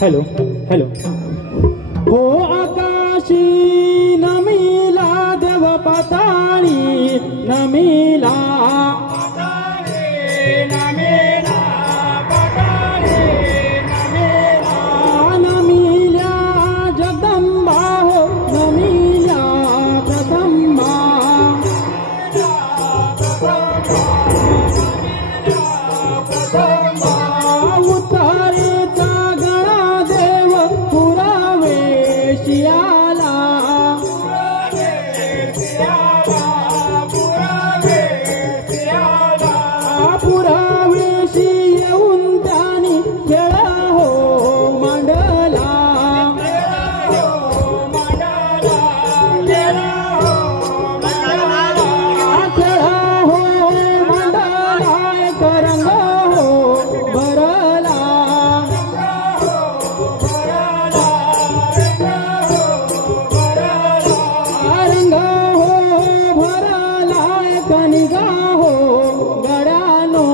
Hello hello हो आकाशी नमिला देव पाताळी नमिला नमिल्या जगदंबा हो नमिल्या प्रथंबा उतारेचा गळा देव पुरावे शियाला पुरावेशी येऊन त्यानी खेळा हो मांडला खेळा हो मांडला एक रंग हो भरला रंग हो भरला एक निगा हो गड्यानो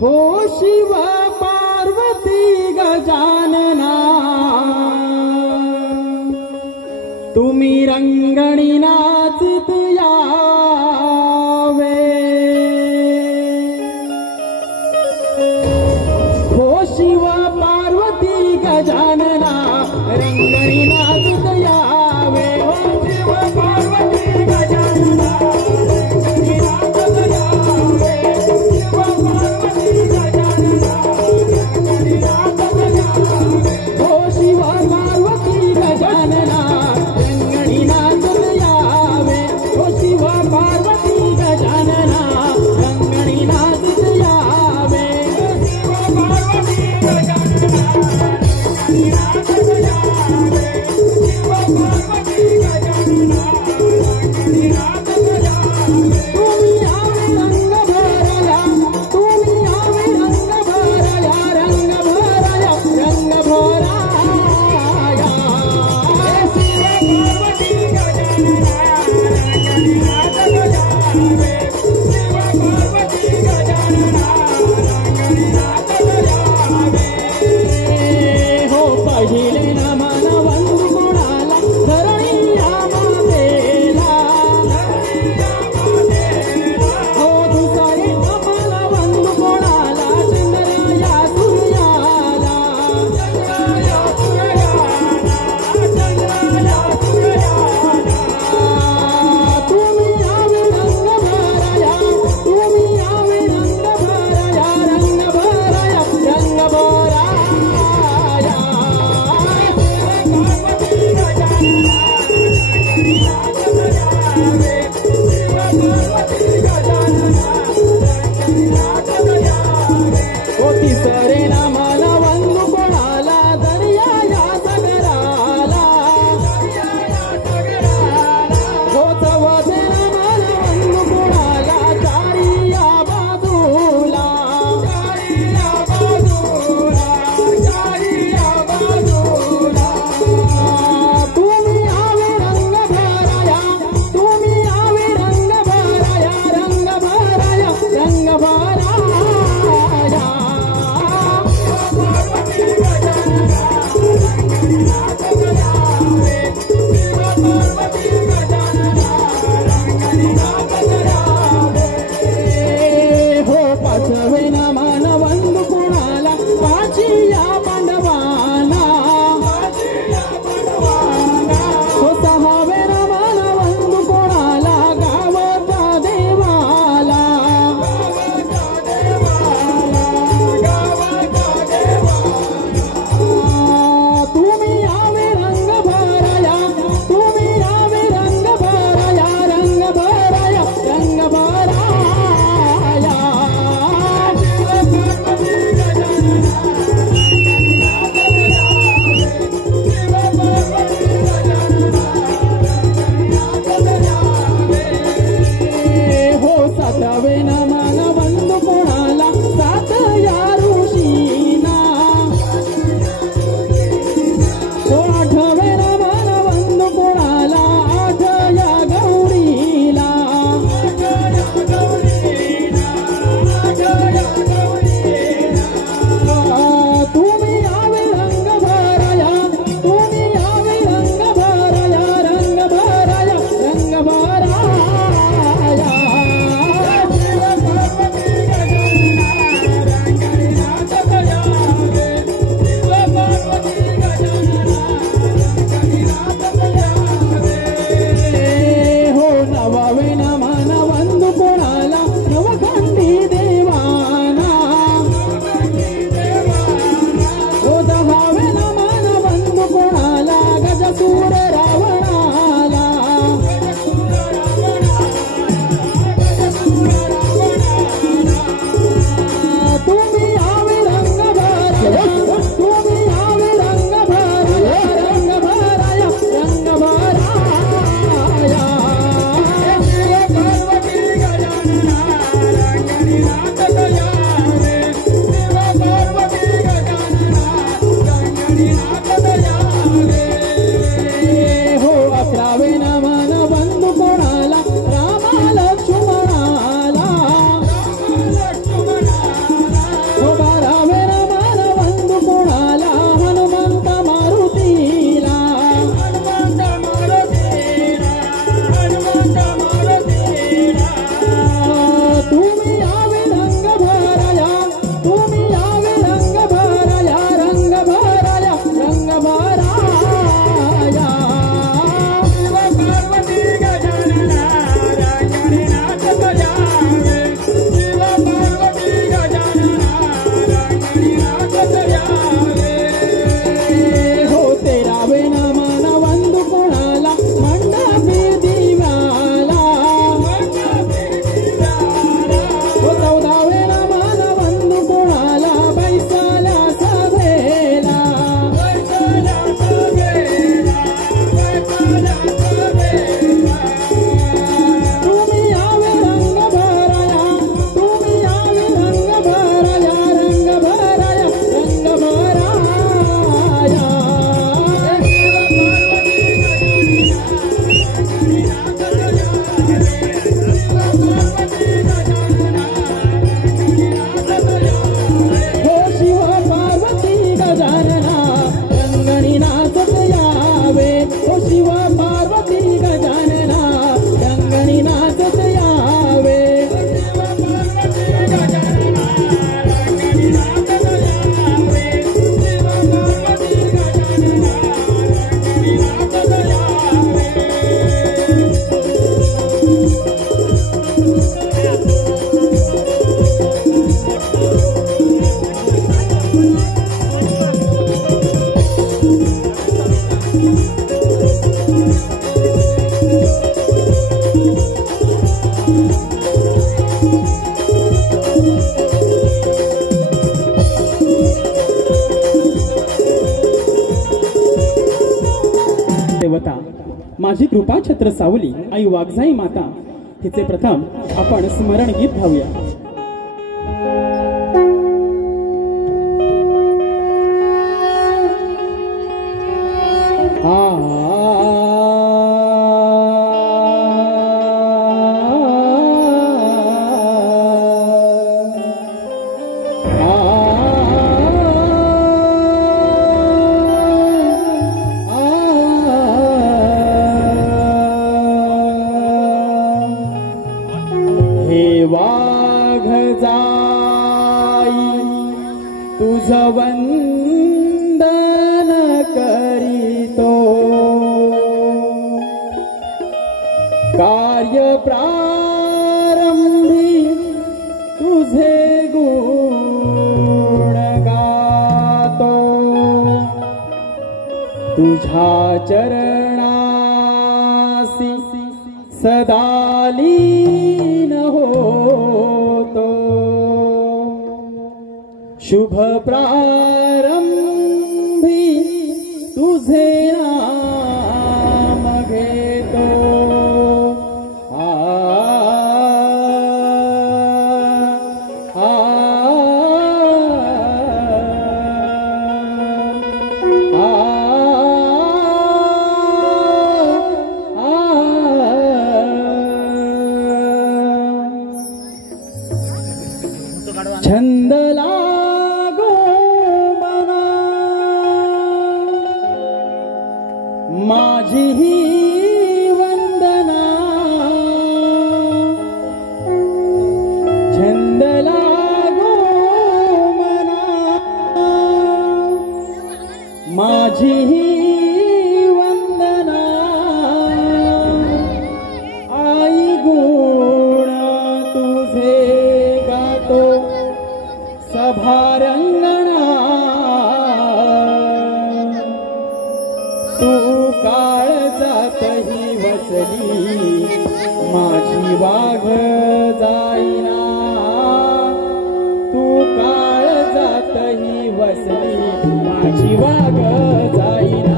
हो शिव पार्वती गजानना तुम्ही रंगणी नाचित यावे हो शिव पार्वती गजानना रंगणी नाचित यावे हो शिव पार्वती गजानना रंगणी नाचित यावे शिव पार्वती गजानना रंगणी नाचित यावे हो शिव पार्वती गजानना रंगणी नाचित यावे कृपाछत्र सावली आई वाघजाई माता हिचे प्रथम आपण स्मरण गीत गाऊया। तुझ वंदन करीतो कार्य प्रारंभी तुझे गुण गातो तुझ्या चरणासी सदा लीन होतो शुभ प्रारंभी तुझे नाम घेतो छंद लागो मना माझी ही वंदना छंद लागो मना माझी ही वंदना आई गुण तुझे गातो सभारंगणा तू काळजातही वसली माझी वाघ जाईना तू काळजातही वसली माझी वाघ जाईना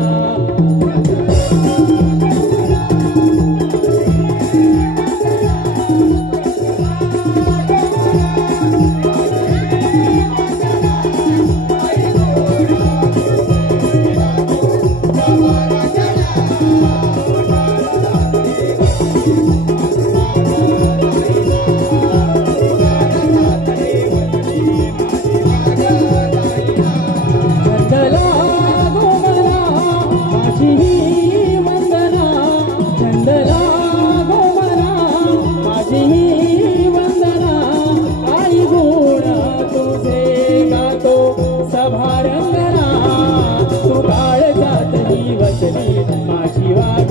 माझी वाघ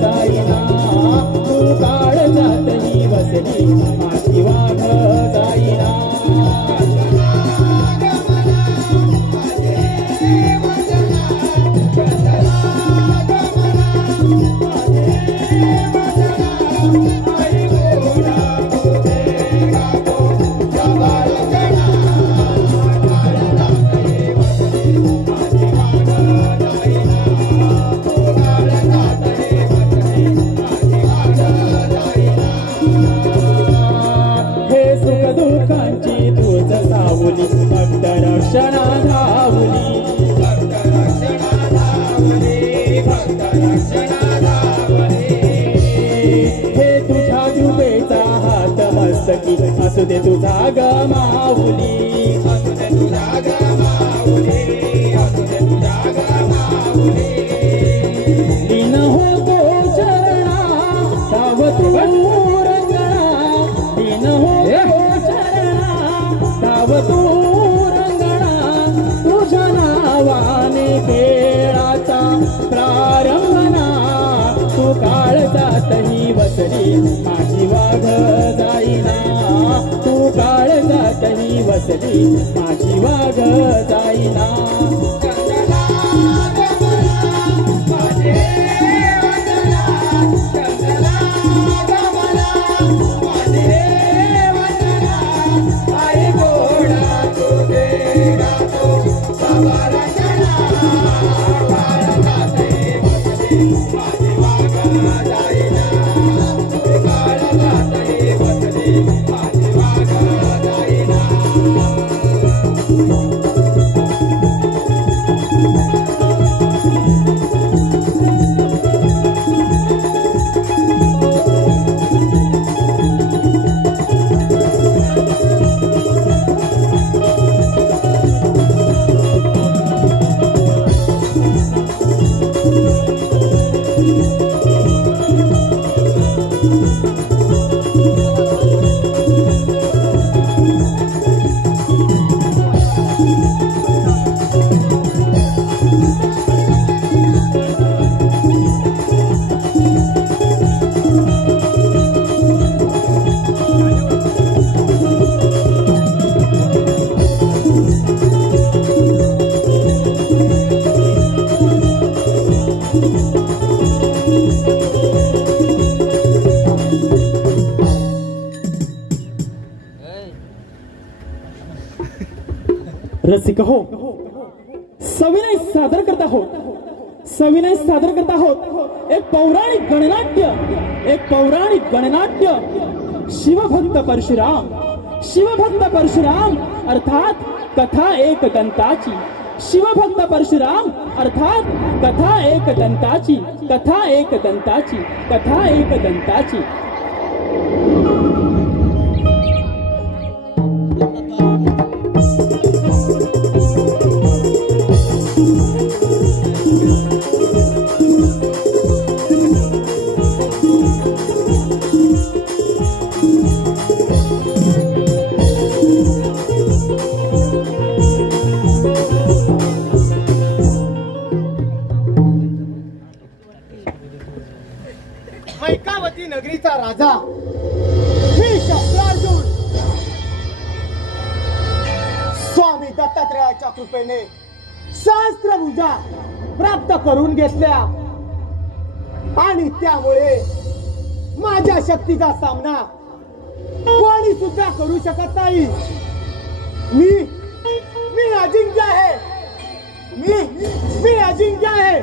जाईना तू काळजातही वसली माझी वाघ जाईना भक्त रक्षणा धावली हे तुझ्या कृपेचा हात मस्तकी असू दे तुझा गमावली लीन होतो चरणा साव तू रंगणा लीन होतो चरणा साव तू खेळाचा प्रारंभना तू काळजातही वसली माझी वाघ जाईना तू काळजातही वसली माझी वाघ जाईना Bye. रसिक हो, सविनय सादर करता आहोत एक पौराणिक गणनाट्य शिवभक्त परशुराम अर्थात कथा एक दंताची। शिवभक्त परशुराम अर्थात कथा एक दंताची। मैकावती नगरीचा राजा मी शस्त्रार्जुन स्वामी दत्तात्रयाच्या कृपेने सहस्त्रभुजा प्राप्त करून घेतल्या आणि त्यामुळे माझ्या शक्तीचा सामना कोणी सुद्धा करू शकत नाही। मी अजिंक्य आहे, मी अजिंक्य आहे।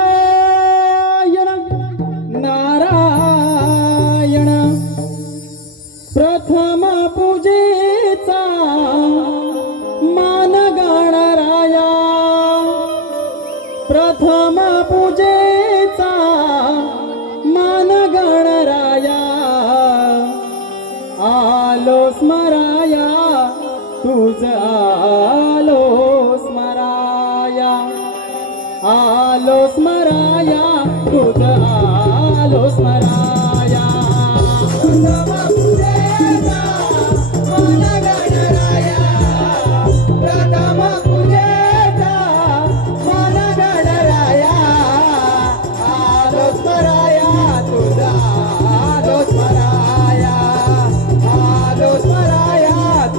नारायण नारायण प्रथम पूजेचा मान गणराया, प्रथम पूजेचा मान गणराया। आलो स्मराया तुझ आलो स्मराया, आलो स्मराया तुझ आलो स्मराया। प्रथम पूजेचा मान गणराया, प्रथम पूजेचा मान गणराया। आलो स्मराया तुझ आलो स्मराया, आलो स्मराया तुझ आलो स्मराया।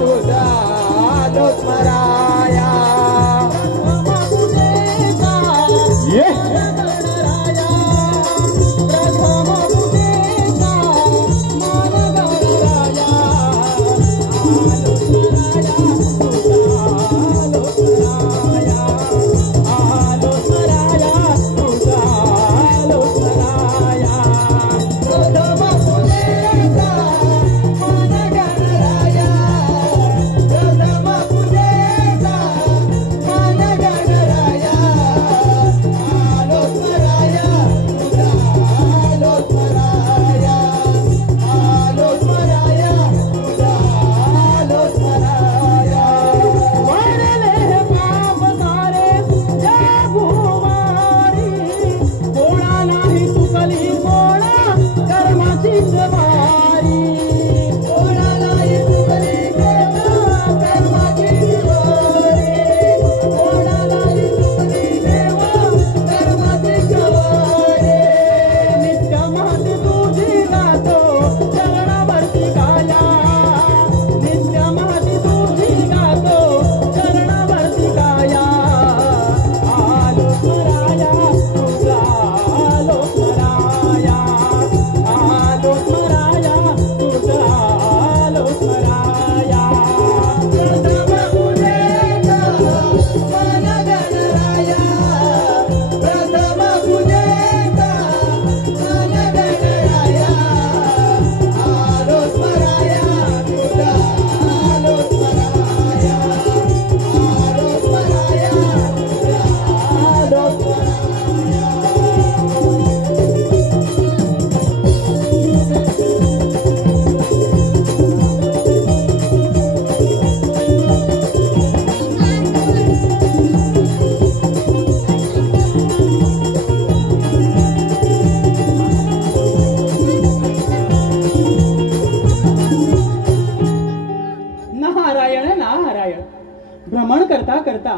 भ्रमण करता करता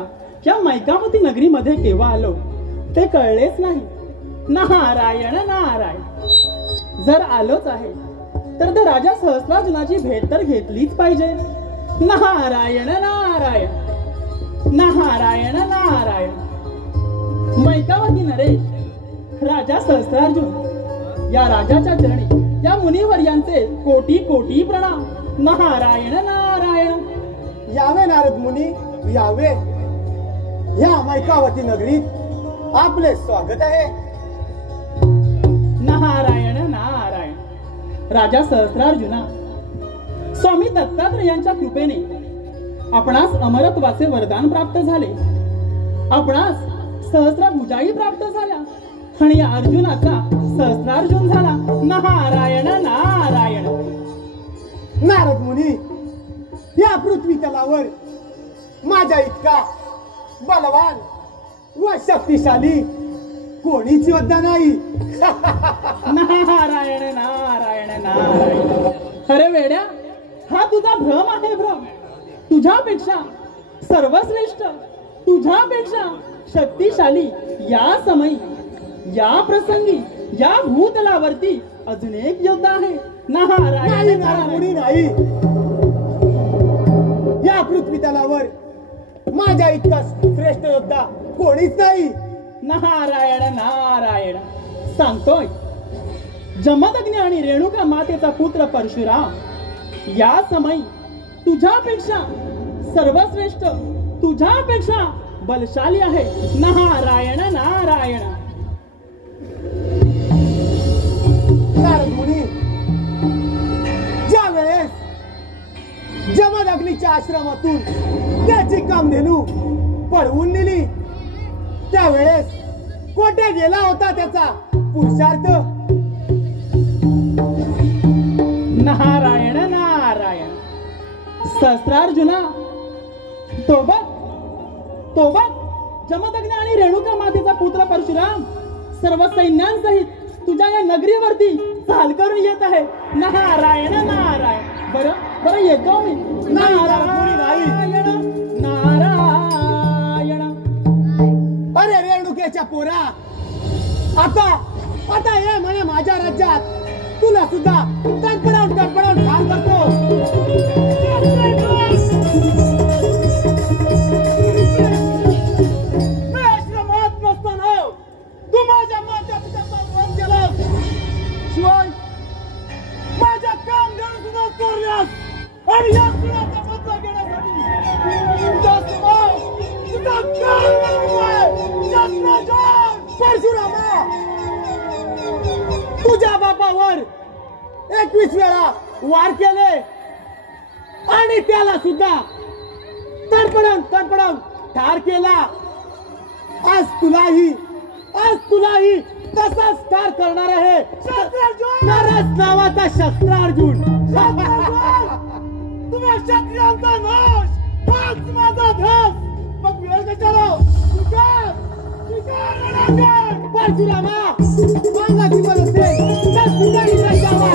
या मैकावती नगरीमध्ये केव्हा आलो ते कळलेच नाही। नारायण नारायण, जर आलोच आहे तर ते राजा सहस्त्रार्जुनाची भेट तर घेतलीच पाहिजे। नारायण नारायण, नारायण नारायण। मैकावती नरेश राजा सहस्त्रार्जुन या राजाच्या चरणी या मुनिवर यांचे कोटी कोटी प्रणाम. नारायण नारायण. यावे नारद मुनी, यावे. या मैकावती नगरीत आपले स्वागत आहे. नारायण नारायण. राजा सहस्रार्जुना, स्वामी दत्तात्रेयांच्या कृपेने आपणास अमरत्वाचे वरदान प्राप्त झाले. आपणास सहस्रभुजाही प्राप्त झाल्या आणि या अर्जुनाचा सहस्रार्जुन झाला. नारायण नारायण. नारद मुनी, या पृथ्वी तलावर माझ्या इतका बलवान व शक्तिशाली कोणीच योद्धा नाही. नारायण नारायण नारायण. अरे वेड्या, हा तुझा भ्रम आहे, भ्रम. तुझ्यापेक्षा सर्वश्रेष्ठ, तुझ्यापेक्षा शक्तिशाली या समयी, या प्रसंगी, या भूतलावरती अजून एक योद्धा आहे. नारायण नारायण. नाही. या पृथ्वी तलावर माझ्या इतका श्रेष्ठ योद्धा कोणीच नाही. नारायण नारायण. सांगतोय, जमदग्नी आणि रेणुका मातेचा पुत्र परशुराम या समयी तुझ्यापेक्षा सर्वश्रेष्ठ, तुझ्यापेक्षा बलशाली आहे. नारायण नारायण. नारद मुनी, ज्या वेळेस जमदग्नीच्या आश्रमातून त्याची कामधेनू पळवून नेली, त्यावेळेस कोठे गेला होता त्याचा पुरुषार्थ. नारायण नारायण. सहस्रार्जुना, तो बघ, तो बघ, जमदग्नी आणि रेणुका मातेचा पुत्र परशुराम सर्व सैन्यांसहित तुझ्या या नगरीवरती चाल करून येत आहे. नारायण नारायण. बरं बरं, येतो मी. नारायण नारायण. अरे रेणुकेच्या पोरा, आता आता ये म्हणे माझ्या राज्यात. तुला सुद्धा तडपडावून ठार करतो. मी आश्रमात नसताना तू माझ्या माता पित्याचा वध केलास. शिवाय माझ्या कामधेनू सुद्धा चोरल्यास आणि या गुन्ह्याचा बदला घेण्यासाठी तुझा परशुरामा, तुझ्या बापावर 21 वेळा वार केले आणि त्याला सुद्धा तडपडून ठार केला. आज तुलाही तसाच ठार करणार आहे. नरस नावाचा शस्त्रार्जुन. तुम्ही क्षत्रियांचा नाश, हाच माझा ध्यास. मग वेळ कशाला? परशुरामा, मांगा जीवन असेल तर सुद्धा निघाल जावा.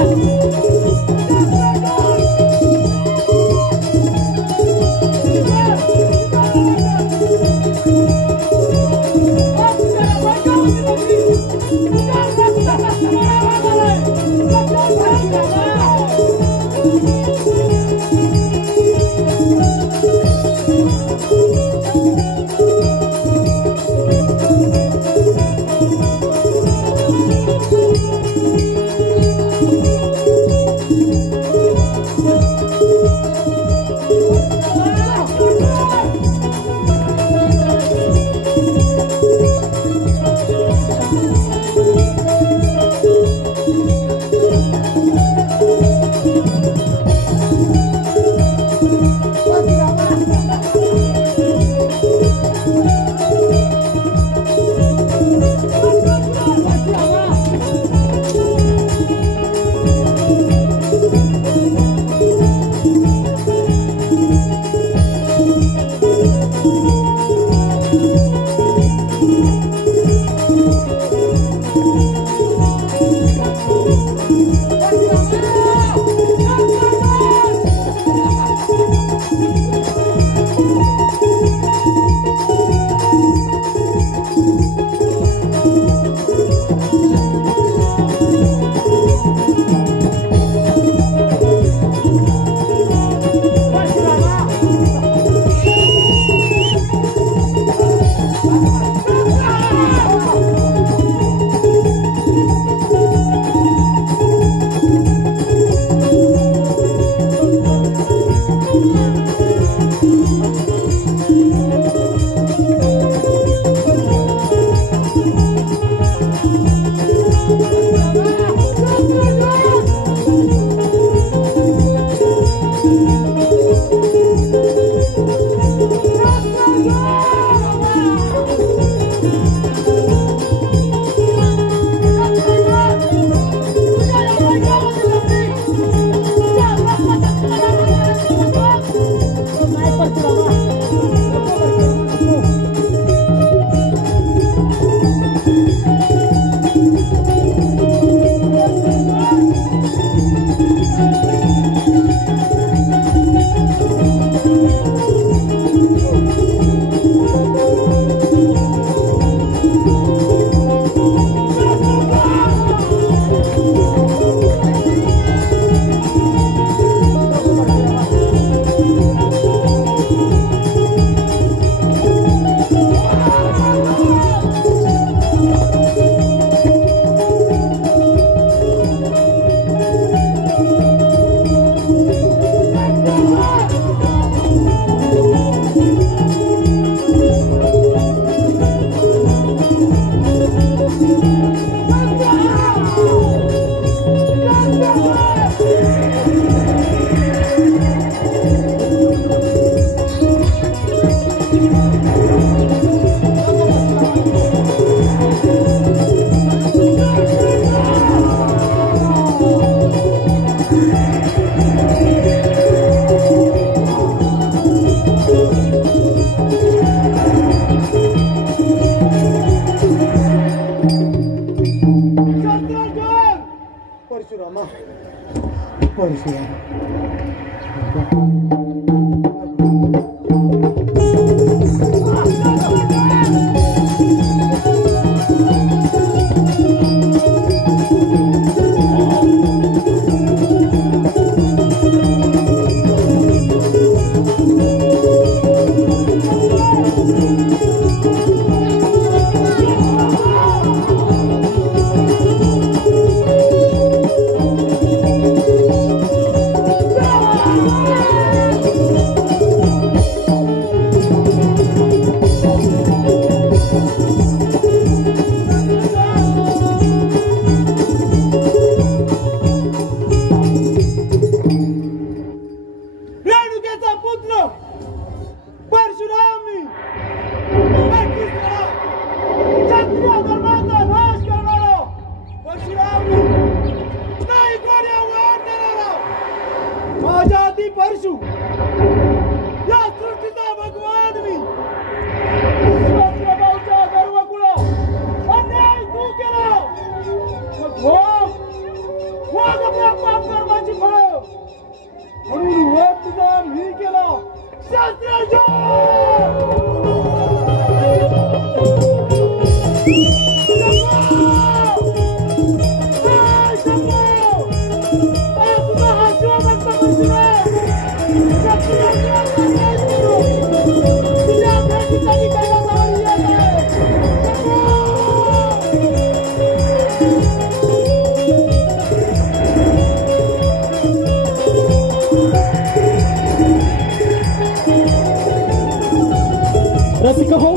रसिक हो,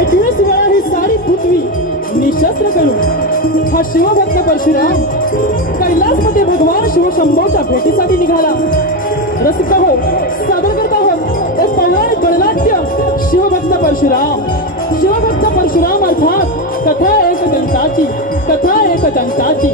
21 वेळा ही सारी पृथ्वी निशस्त्र करून हा शिवभक्त परशुराम कैलासमध्ये भगवान शिवशंभोच्या भेटीसाठी निघाला. रसिक हो, सादर करत आहोत एक पौराणिक गणनाट्य शिवभक्त परशुराम. शिवभक्त परशुराम अर्थात कथा एक दंताची, कथा एक दंताची.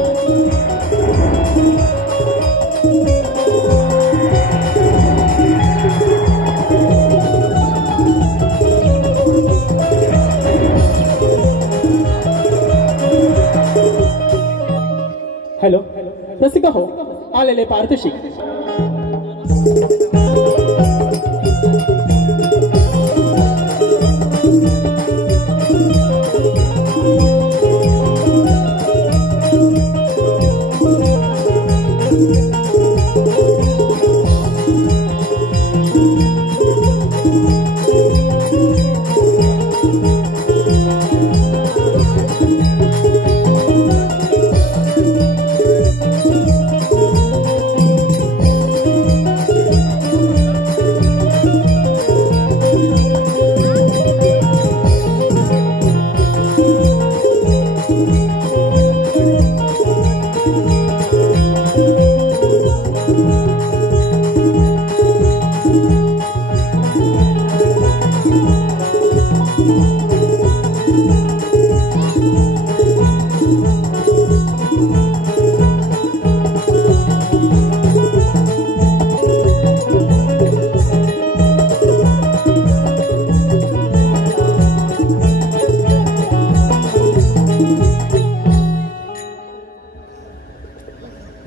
हॅलो रसिका हो, आलेले पारतोषिक.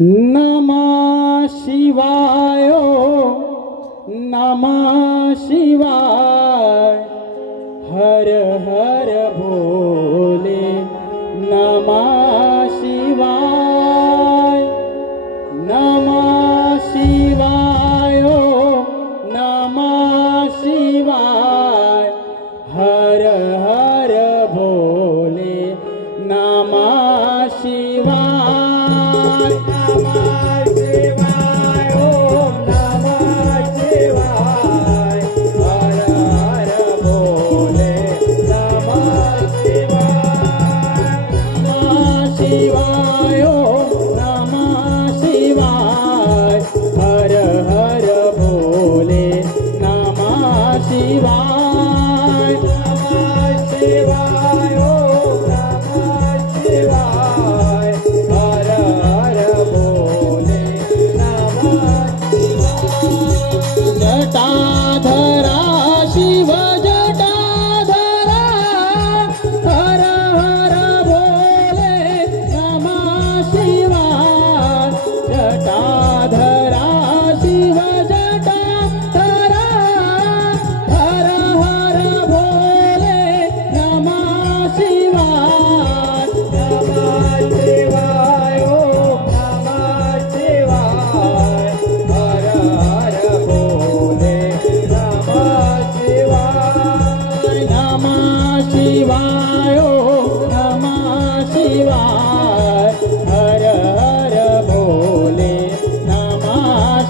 नमः शिवाय, नमः शिवाय, हर हर भोले. नमः शिवाय, नमः शिवाय, नमः शिवाय, हर हर भोले. नमः शिवाय. नमः शिवाय, ओम नमः शिवाय.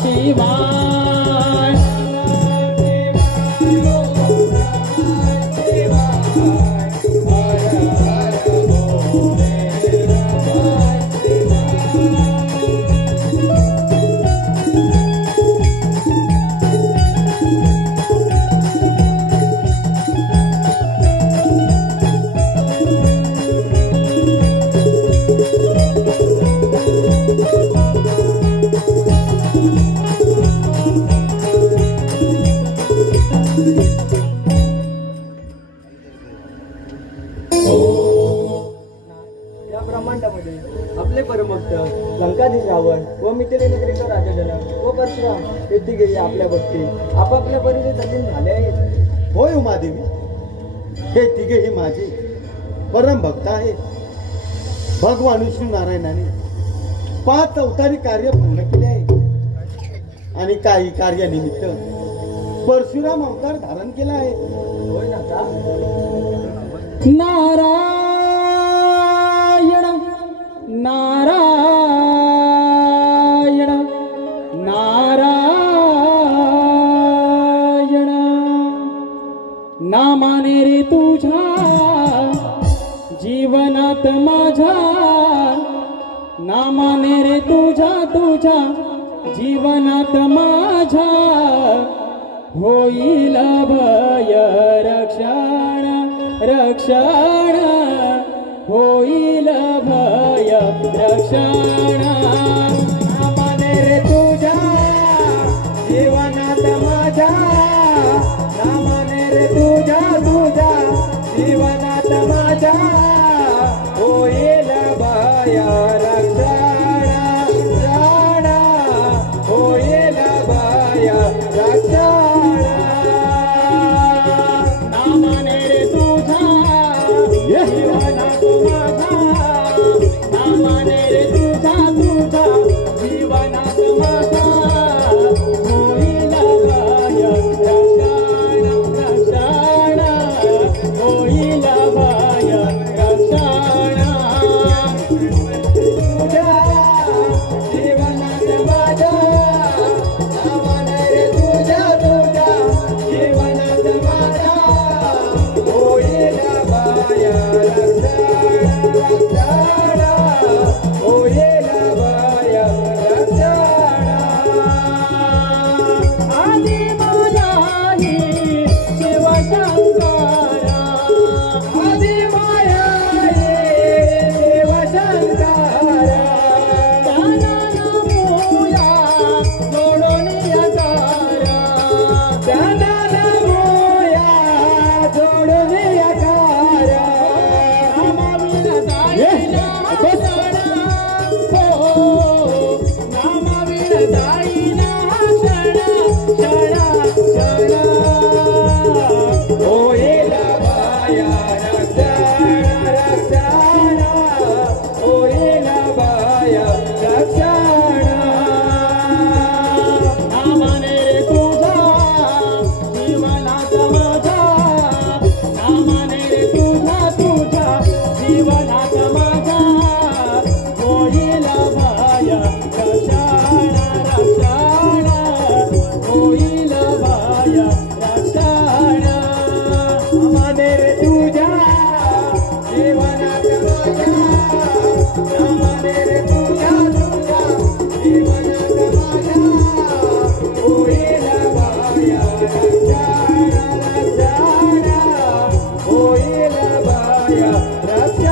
शिवाय या ब्रह्मांडामध्ये आपले परमभक्त लंकाधीश रावण व मिथिले नगरीचा राजा जनक व परशुराम हे तिघेही आपल्या भक्ती आपापल्या परीने जतीन झाले आहेत. होय उमादेवी, हे तिघेही माझे परम भक्त आहेत. भगवान विष्णू नारायणाने 5 अवतारी कार्य पूर्ण केले आहे आणि काही कार्यानिमित्त परशुराम अवतार धारण केला आहे. होय ना का? नारायण नारायण नारायण नामाने रे तुझ्या जीवनात माझ्या, नामाने रे तुझ्या जीवनात माझ्या होईल भय रक्षण रक्षण होईल भय रक्षण. नामाने रे तुझ्या जीवनात माझ्या, नामाने रे तुझ्या जीवनात माझ्या होईल भय रक्षण रक्षण होईल भय रक्षण. नामाने रे तुझ्या जीवनात माझ्या, नामाने रे तुझ्या जीवनात माझ्या होईल भय रक्षण रक्षण होईल भय रक्षण. तुझ्या जीवनात माझ्या, नामाने रे तुझ्या जीवनात माझ्या होईल भय रक्षण रक्षण होईल भय रक्षण. आदि मायाही शिवशंकरा, आदि माया शिवशंकरा, त्यांना नमूया जोडून यकारा, त्यांना नमूया जोडून यकारा. नामाविना जाईना क्षण, हो नामाविना जाईना क्षण क्षण होईल भय रक्षण रक्षण होईल भय रक्षण. नामाने रे तुझ्या जीवनात माझ्या, नामाने रे तुझ्या जीवनात माझ्या होईल भय रक्षण रक्षण होईल भय रक्षण. नामाने रे तुझ्या जीवनात माझ्या, नामाने रे तुझ्या जीवनात माझ्या होईल भय रक्षण रक्षण होईल भय रक्षण.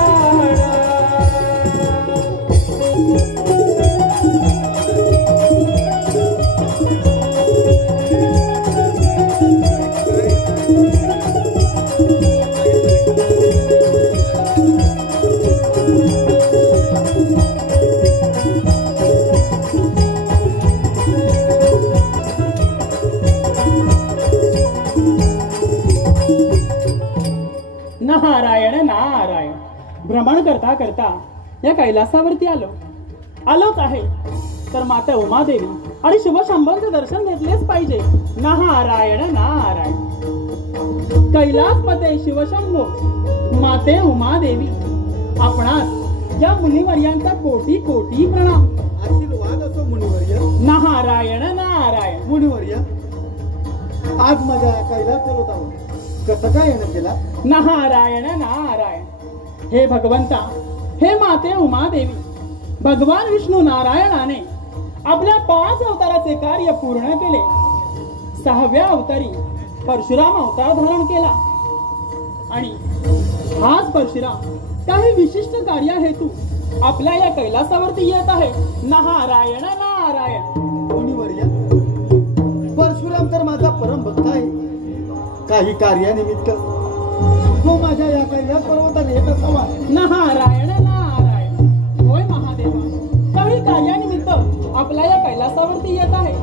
नारायण नारायण. भ्रमण करता करता या कैलासावरती आलोच आहे, तर माता उमादेवी आणि शुभशंभूंचे दर्शन घेतलेच पाहिजे. नारायण नारायण. कैलासपते शिवशंभो माते उमादेवी, आपणास या मुनिवर्यांचा कोटी कोटी प्रणाम. आशीर्वाद असो मुनिवर्य नारायण नारायण. मुनिवर्य आज माझ्या कैलास पर्वतावर कसं काय येणं केला? नारायण नारायण. हे भगवंता, हे माते उमादेवी, भगवान विष्णू नारायणाने आपल्या 5 अवताराचे कार्य पूर्ण केले. 6व्या अवतारी परशुराम अवतार धारण केला आणि हाच परशुराम काही विशिष्ट कार्य हेतू आपल्या या कैलासावरती येत आहे. नारायण नारायण. मुनिवर्य परशुराम तर माझा परम भक्त आहे. काही कार्यानिमित्त तो माझ्या या कैलास पर्वतावर येत असावा. नारायण नारायण. होय महादेवा, काही कार्यानिमित्त आपल्या या कैलासावरती येत आहे.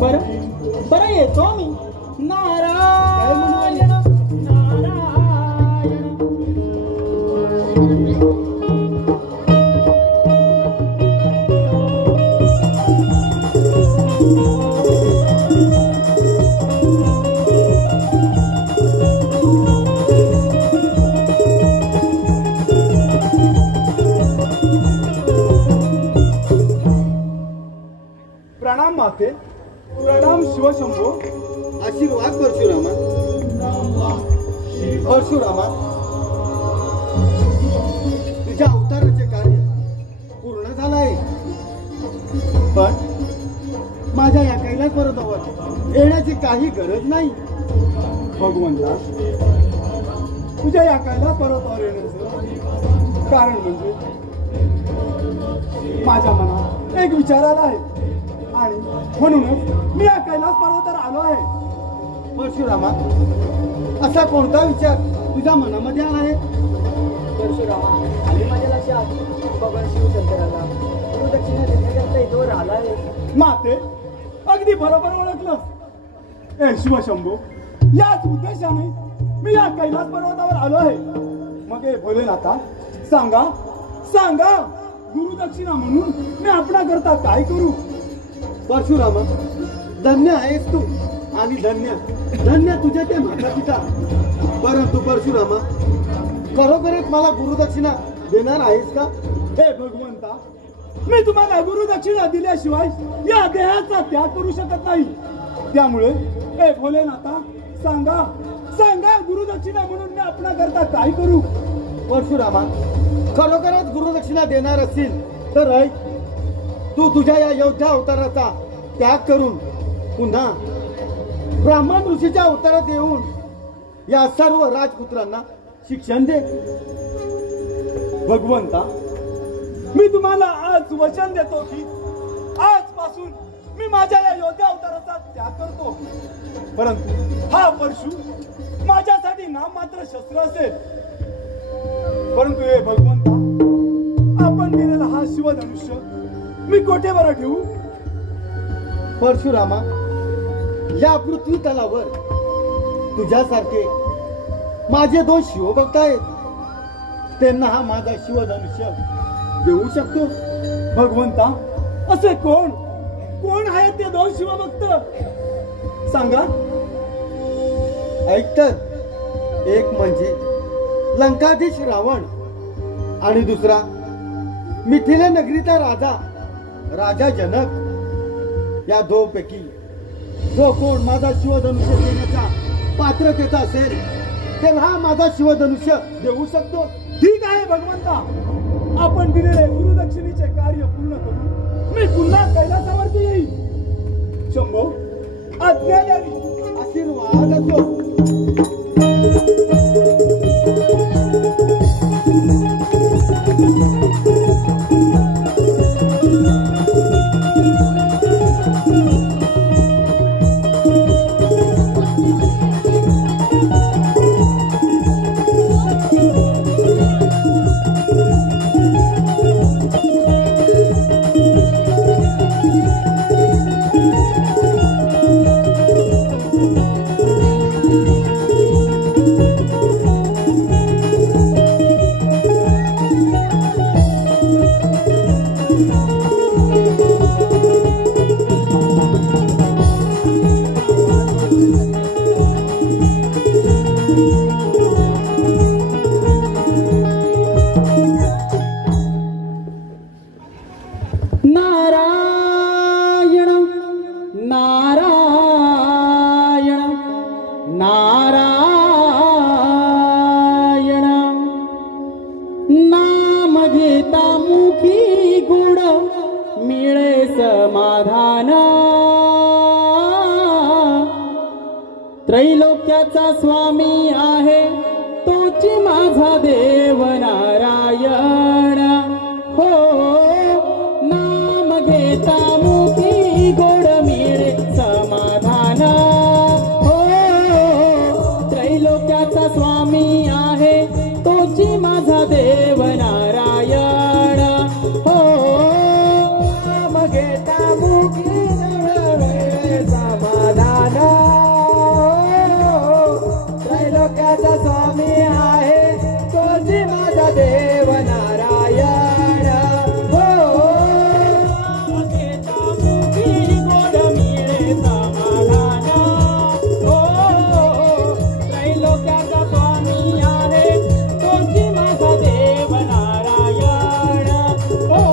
बरं बरं, येतो मी. नारायण नारायण. प्रणाम माते, प्रणाम शिवशंभो. आशीर्वाद परशुरामा. परशुरामा, तुझ्या अवताराचे कार्य पूर्ण झालं आहे, पण माझ्या या कैलास पर्वतावर येण्याची काही गरज नाही. भगवंता, तुझ्या या कैलास पर्वतावर येण्याचं कारण म्हणजे माझ्या मनात एक विचार आला आहे आणि म्हणूनच मी या कैलास पर्वतावर आलो आहे. परशुरामा, असा कोणता विचार तुझ्या मनामध्ये आला आहे? परशुरामा, आधी माझ्या लक्षात भगवान शिवशंकराला गुरुदक्षिणा देण्याकरता इथवर आला आहे. माते, अगदी बरोबर ओळखलं. ए शिवशंभो, याच उद्देशाने मी या कैलास पर्वतावर आलो आहे. मग हे भोलेनाथा, सांगा सांगा, गुरुदक्षिणा म्हणून मी आपणाकरता काय करू? परशुरामा, धन्य आहेस तू आणि धन्य धन्य तुझे ते माता पिता. परंतु परशुरामा, खरोखरच मला गुरुदक्षिणा देणार आहेस का? हे भगवंता, मी तुम्हाला गुरुदक्षिणा दिल्याशिवाय या देहाचा त्याग करू शकत नाही. त्यामुळे हे भोलेनाथा, सांगा सांगा, गुरुदक्षिणा म्हणून मी आपणाकरता काय करू? परशुरामा, खरोखरच गुरुदक्षिणा देणार असतील तर ऐक, तू तुझ्या या योद्धा अवताराचा त्याग करून पुन्हा ब्राह्मण ऋषीच्या अवतारात येऊन या सर्व राजपुत्रांना शिक्षण दे. भगवंता, मी तुम्हाला आज वचन देतो की आजपासून मी माझ्या या योद्धा अवताराचा त्याग करतो. परंतु हा परशु माझ्यासाठी नाममात्र शस्त्र असेल. परंतु हे भगवंता, आपण दिलेला हा शिवधनुष्य मी कोठे बरं ठेवू? परशुरामा, या पृथ्वी तलावर तुझ्यासारखे माझे 2 शिवभक्त आहेत. त्यांना हा माझा शिवधनुष्य देऊ शकतो. भगवंता, असे कोण कोण आहेत ते 2 शिवभक्त? सांगा. ऐक तर, एक म्हणजे लंकाधीश रावण आणि दुसरा मिथिला नगरीचा राजा जनक. या 2 पैकी जो कोण माझा शिवधनुष्य देण्याचा पात्रतेचा असेल त्याला हा माझा शिवधनुष्य देऊ शकतो. ठीक आहे भगवंता, आपण दिलेले गुरुदक्षिणेचे कार्य पूर्ण करून मी पुन्हा कैलासावरती येईल. शंभो, आज्ञा द्यावी. आशीर्वाद असो. समाधान त्रैलोक्याचा स्वामी आहे तोची माझा देव नारायण हो नाम घेता मुखी गोड मिळे समाधान हो त्रैलोक्याचा स्वामी आहे तोची माझा देव नारायण हो नाम घेता मुखी समाधान त्रैलोक्याचा स्वामी आहे तोची माझा देव नारायण हो नाम घेता मुखी गोड मिळे समाधान हो त्रैलोक्याचा स्वामी आहे तोची माझा देव नारायण हो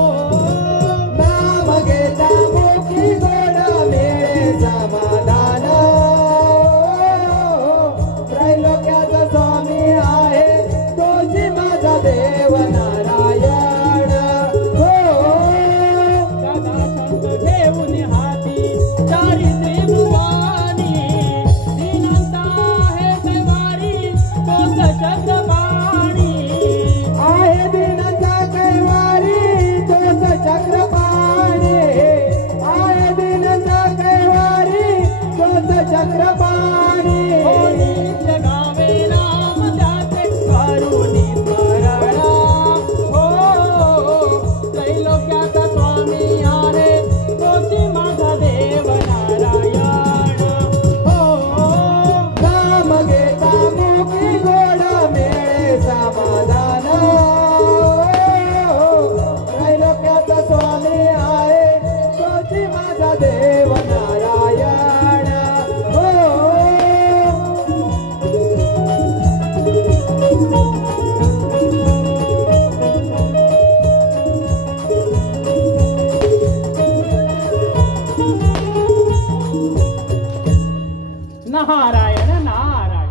नाम घेता मुखी गोड मिळे समाधान त्रैलोक्याचा स्वामी आहे तोची माझा देव नारायण हो दादा संत घेऊन हाती चारित्री भुवानी दिनांत आहे कैवारी तोच चक्रपाणी आहे दिनांत कैवारी तोच चक्रपाणी आहे दिनांत कैवारी तोच चक्रपाणी जगावे नाम त्याचे करुणी स्मरण हो त्रैलोक्याचा स्वामी आहे तोची माझा देव नारायण हो नाम घेता मुखी गोड मिळे समाधान त्रैलोक्याचा स्वामी आहे तोची माझा देव नारायण हो नारायण नारायण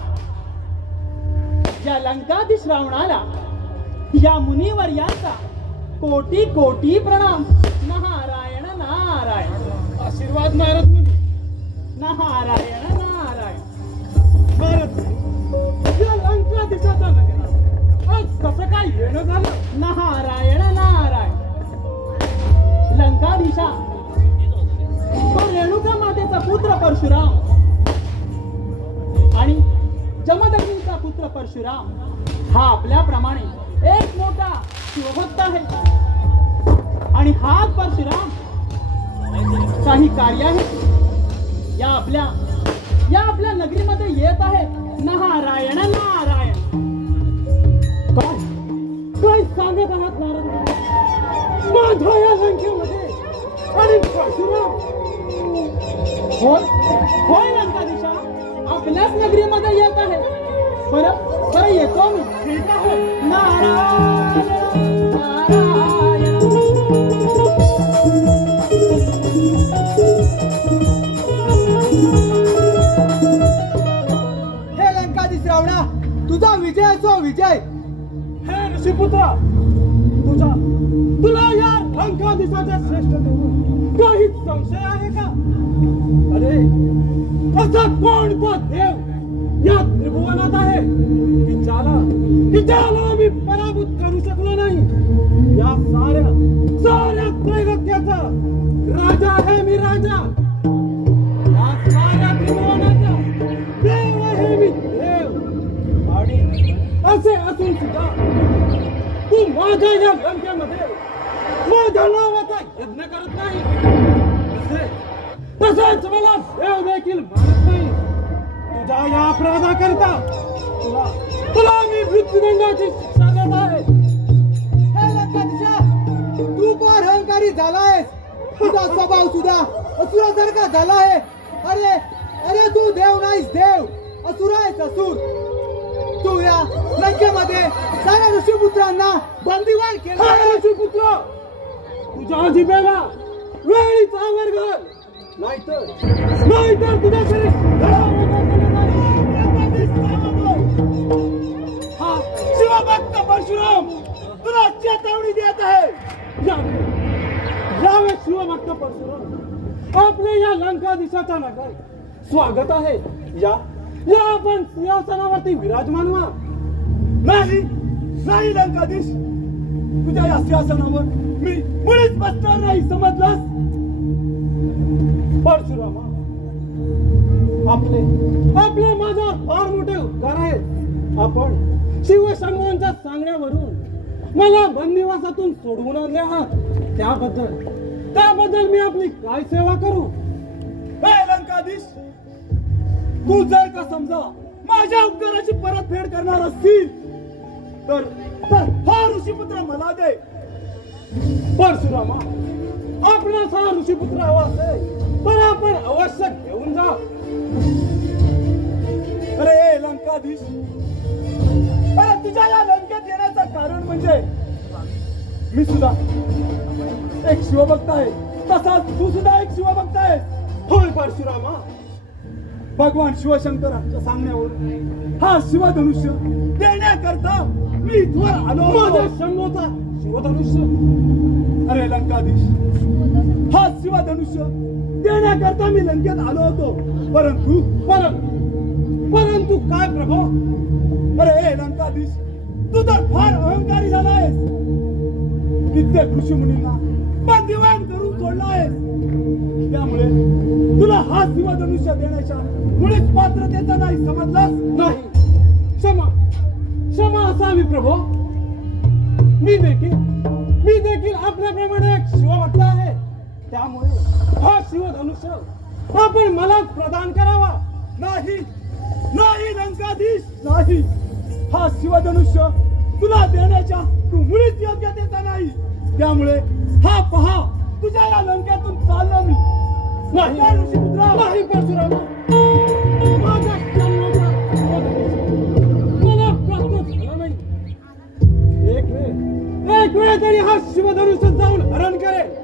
या लंकाधीश रावणाला या मुनिवर्यांचा कोटी कोटी प्रणाम नारायण नारायण आशीर्वाद नारद मुनी. नारायण नारायण नारद या लंकाधीशाचा नगरी आज कसं काय येणं झालं? नारायण नारायण लंकाधीशा तो रेणुका मातेचा पुत्र परशुराम आणि जमदग्नीचा पुत्र परशुराम हा आपल्याप्रमाणे एक मोठा शिवभक्त आहे आणि हाच परशुराम काही कार्य आहे या आपल्या नगरीमध्ये येत आहे नारायण नारायण काय काय सांगत आहात नारद? माझ्या या लंकेमध्ये आणि परशुराम होय होय लंकाधीशा आपल्याच नगरीमध्ये येत आहे बरं येतो मी ठीक आहे. नारायण नारायण हे लंकाधीश रावणा तुझा विजय असो विजय. हे ऋषीपुत्रा तुला या लंकाधीशाच्या श्रेष्ठतेवर काहीच संशय आहे का? अरे असा कोणता देव या त्रिभुवनात आहे की ज्याला आम्ही पराभूत करू शकलो नाही? या साऱ्या त्रैलोक्याचा राजा आहे मी राजा. या साऱ्या त्रिभुवनाचा देव आहे मी देव. आणि असे असून सुद्धा तू माझ्या या लंकेमध्ये माझ्या नावाचा यज्ञ करत नाही. तसेच मला देव देखील मानत नाही. तुझ्या या अपराधाकरता तुला मी मृत्यूदंडाची शिक्षा देत आहे. हे लंकाधीशा तू फार अहंकारी झालायस. तुझा स्वभाव सुद्धा असुरासारखा झाला आहे. अरे अरे तू देव नाहीस देव असुर आहेस असुर. तू या लंकेमध्ये साऱ्या ऋषीपुत्रांना बंदिवान केलं. हे ऋषीपुत्र तुझ्या जिभेला वेळीचा वर्ग नाहीतर तुझ्याकडे हा शिवभक्त परशुराम तुला चेतावणी देत आहे. यावे शिवभक्त परशुराम आपले या लंकाधीशाच्या नगर स्वागत आहे. या या आपण सिंहासनावरती विराजमान व्हा. नाही नाही लंकाधीश, तुझ्या या सिंहासनावर मी मुळीच बसणार नाही, समजलास? परशुरामा, आपले माझ्यावर फार मोठे उपकार आहेत. आपण शिवशंभूंच्या सांगण्यावरून मला बंदिवासातून सोडवून आणले आहात. त्याबद्दल मी आपली काय सेवा करू? हे लंकाधीश, तू जर का समजा माझ्या उपकाराची परतफेड करणार असतील तर हा ऋषीपुत्र मला दे. परशुरामा, आपणास हा ऋषीपुत्र हवा असेल तर आपण अवश्य घेऊन जा. अरे लंकाधीश, अरे तुझ्या या लंकेत येण्याचं कारण म्हणजे मी सुद्धा एक शिवभक्त आहे, तसाच तू सुद्धा एक शिवभक्त आहेस. होय परशुरामा, भगवान शिवशंकरांच्या सांगण्यावरून हा शिवधनुष्य देण्याकरता मी इथवर आलो. माझ्या शंभूचा शिवधनुष्य. अरे लंकाधीश, हा शिवधनुष्य देण्याकरता मी लंकेत आलो होतो, परंतु काय प्रभो? अरे लंकाधीश, तू तर फार अहंकारी झाला आहेस. कित्येक ऋषी मुनींना बंदिवान करून सोडला आहेस. त्यामुळे तुला हा शिवधनुष्य देण्याच्या मुळीच पात्रतेचा नाही, समजलास? नाही, क्षमा असावी प्रभो. मी देखील आपल्याप्रमाणे एक शिवभक्त आहे. त्यामुळे हा शिवधनुष्य आपण मला प्रदान करावा. नाही नाही लंकाधीश, नाही. हा शिवधनुष्य तुला देण्याच्या तू मुळीच योग्यतेचा नाही. त्यामुळे हा पहा, तुझ्या या लंकेतून चाललो मी. नाही ऋषीपुत्रा, नाही परशुरामा, माझ्या जन्माचा मला प्राप्त झाला नाही. एक वेळ तरी हा शिवधनुष्य जाऊन हरण करेल.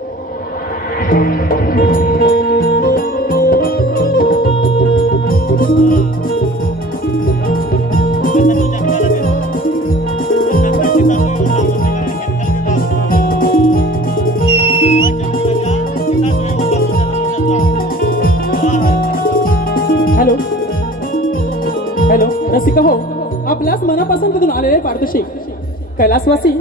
हॅलो रसिका हो, आपल्यास मनापासून तिथून आलेले पारदर्शी कैलासवासी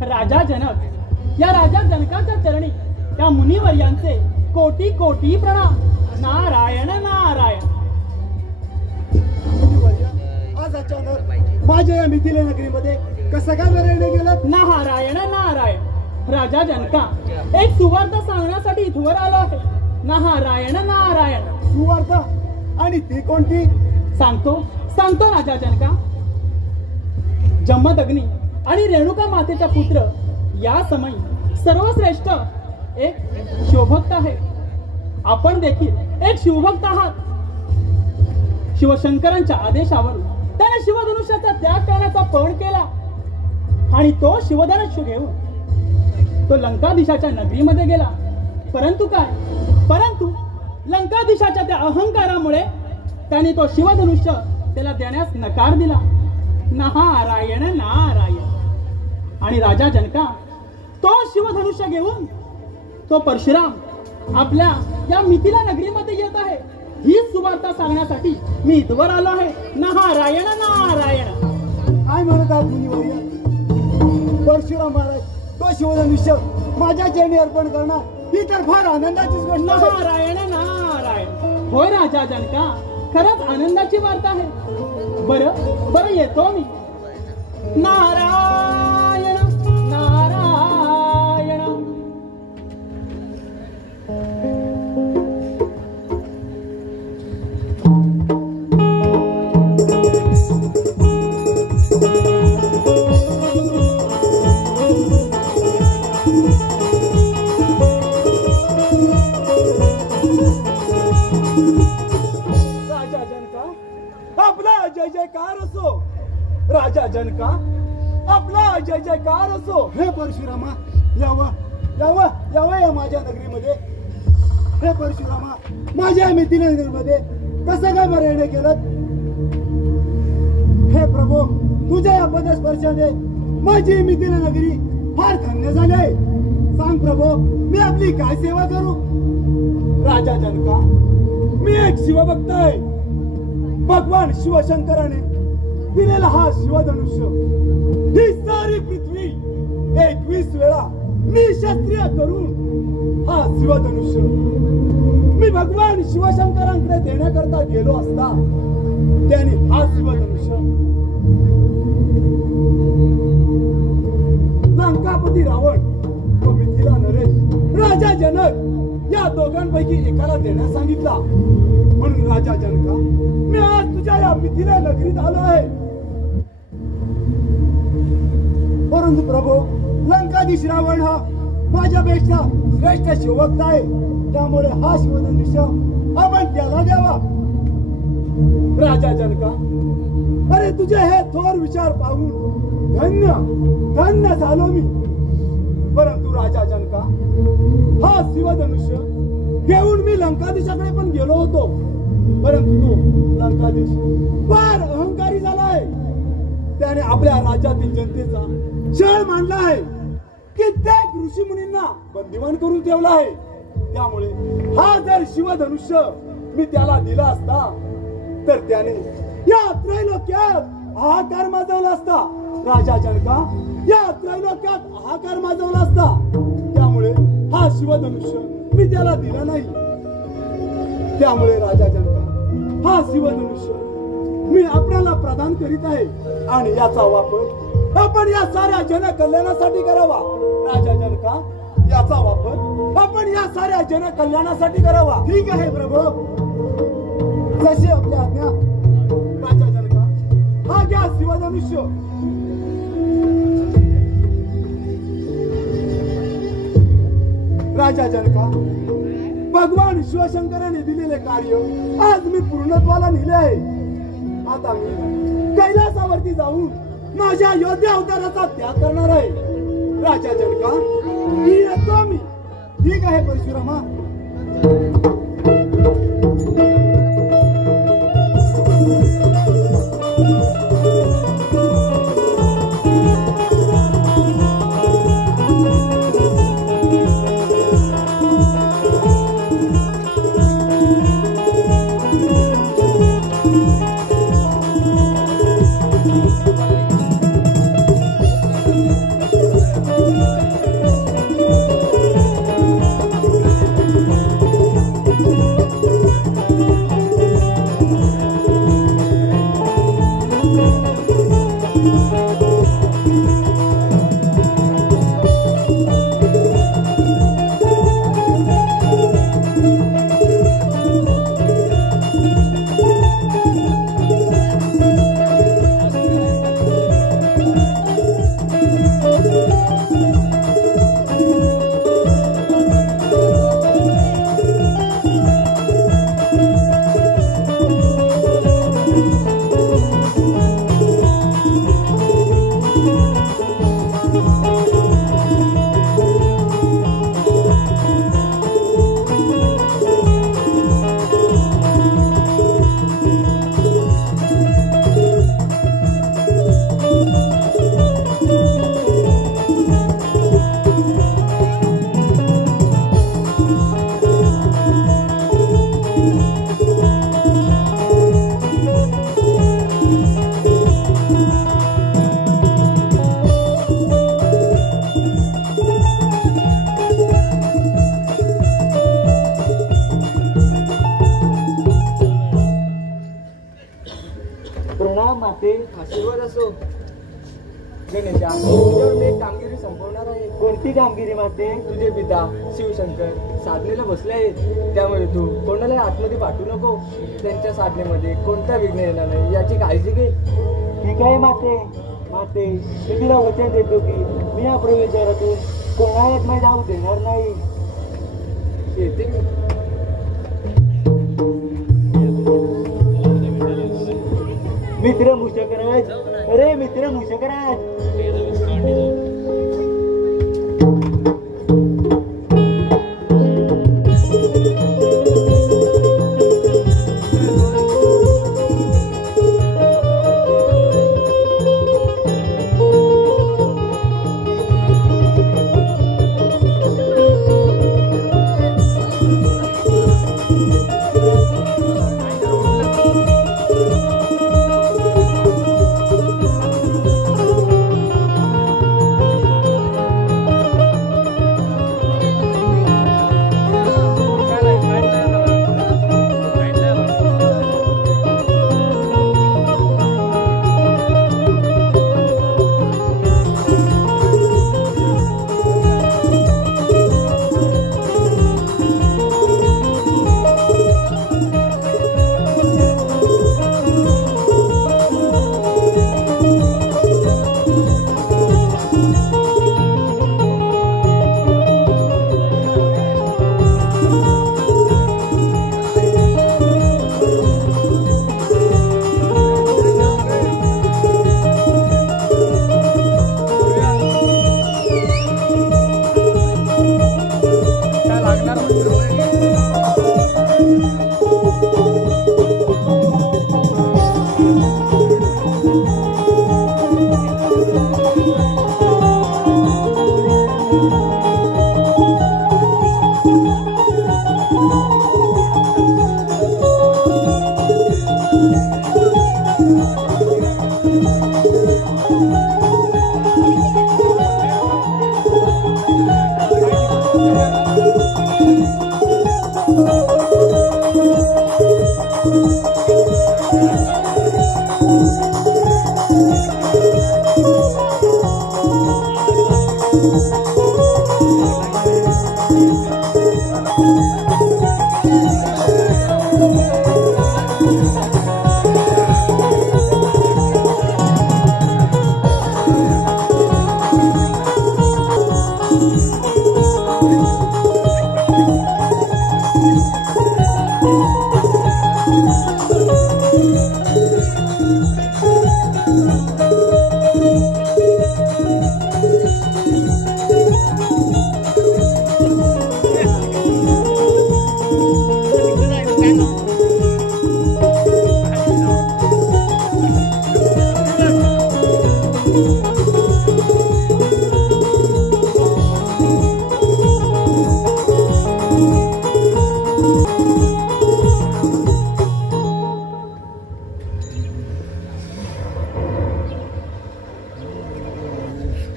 राजा जनक, या राजा जनकाच्या चरणी त्या मुनिवर्यांचे कोटी कोटी प्रणाम. नारायण नारायण. आज अचानक माझ्या या मिथिला नगरीमध्ये कसं काय बरं गेलं? नारायण नारायण. राजा जनका, एक सुवार्ता सांगण्यासाठी इथवर आलो आहे. नारायण नारायण. सुवार्ता? आणि ती कोणती? सांगतो सांगतो राजा जनका. जमदग्नी आणि रेणुका मातेचा पुत्र या समयी सर्वश्रेष्ठ एक शिवभक्त आहे. आपण देखील एक शिवभक्त आहात. शिवशंकरांच्या आदेशावरून त्याने शिवधनुष्याचा त्याग करण्याचा पण केला आणि तो शिवधनुष्य घेऊन तो लंकाधीशाच्या नगरीमध्ये गेला. परंतु लंकाधीशाच्या त्या अहंकारामुळे त्याने तो शिवधनुष्य त्याला देण्यास नकार दिला. नारायण नारायण. आणि राजा जनका, तो शिवधनुष्य घेऊन तो परशुराम आपल्या या मिथिला नगरीमध्ये येत आहे. ही सुवार्ता सांगण्यासाठी मी इथवर आलो आहे. नारायण नारायण. काय म्हणत आहात मुनिवर्य? परशुराम महाराज तो शिवधनुष्य माझ्या चरणी अर्पण करणार ही तर फार आनंदाचीच गोष्ट. नारायण नारायण. होय राजा जनका, खरंच आनंदाची वार्ता आहे. बरं येतो मी. नारायण नारायण. राजा जनका, आपला जय जयकार असो. राजा जनका, आपला जय जयकार असो. हे परशुरामा, यावा या माझ्या नगरीमध्ये. हे परशुरामा, माझ्या मिथिला नगरीमध्ये कसं काय बरं येणे केलं? हे प्रभू, तुझ्या या पदस्पर्शाने माझी मिथिला नगरी फार धन्य झाली आहे. सांग प्रभू, मी आपली काय सेवा करू? राजा जनका, मी एक शिवभक्त आहे. भगवान शिवशंकराने दिलेला हा शिवधनुष्य ही सारी पृथ्वी 21 वेळा निशस्त्रिय करून हा शिवधनुष्य मी भगवान शिवशंकरांकडे देण्याकरता गेलो असता त्याने हा शिवधनुष्य लंकापती रावण व मिथिला नरेश राजा जनक या दोघांपैकी एकाला देण्यास सांगितला. म्हणून राजा जनका, मी आज तुझ्या या मिथिला नगरीत आलो आहे. परंतु प्रभू, लंकाधीश रावण हा माझ्यापेक्षा श्रेष्ठ शिवभक्त आहे. त्यामुळे हा शिवधनुष्य आपण त्याला द्यावा. राजा जनका, अरे तुझे हे थोर विचार पाहून धन्य धन्य झालो मी. परंतु राजा जनका, हा शिवधनुष्य घेऊन मी लंकाधीशाकडे पण गेलो होतो. परंतु तो लंकाधीश फार अहंकारी झाला आहे. त्याने आपल्या राज्यातील जनतेचा छळ मांडला आहे. कित्येक ऋषी मुनींना बंदिवान करून ठेवला आहे. त्यामुळे हा जर शिवधनुष्य मी त्याला दिला असता तर त्याने या त्रैलोक्यात हाहाकार माजवला असता. राजा जनका, या त्रैलोक्यात हाहाकार माजवला असता. त्यामुळे हा शिवधनुष्य मी त्याला दिला नाही. त्यामुळे राजा जनका, हा शिवधनुष्य मी आपल्याला प्रदान करीत आहे आणि याचा वापर आपण या साऱ्या जनकल्याणासाठी करावा. राजा जनका, याचा वापर आपण या साऱ्या जनकल्याणासाठी करावा. ठीक आहे प्रभू, जशी आपली आज्ञा. राजा जनका, हा घ्या शिवधनुष्य. राजा जनका, भगवान शिवशंकराने दिलेले कार्य आज मी पूर्णत्वाला नेले आहे. आता मी कैलासावरती जाऊन माझ्या योद्धा अवताराचा त्याग करणार आहे. राजा जनका, येतो मी. ठीक आहे परशुरामा. आशीर्वाद असो. गणेशा, तुझ्यावर मी एक कामगिरी संपवणार आहे. कोणती कामगिरी माते? तुझे पिता शिवशंकर साधनेला बसले आहेत, त्यामुळे तू कोणाला आतमध्ये पाठवू नको. त्यांच्या साधनेमध्ये कोणता विघ्न येणार नाही याची काळजी घे. ठीक आहे माते. माते, मी तुला वचन देतो की मी या प्रवेशद्वारातून कोणाला आतमध्ये जाऊ देणार नाही. येते मी. मित्र मुशकराज, अरे मित्र मुशकराज.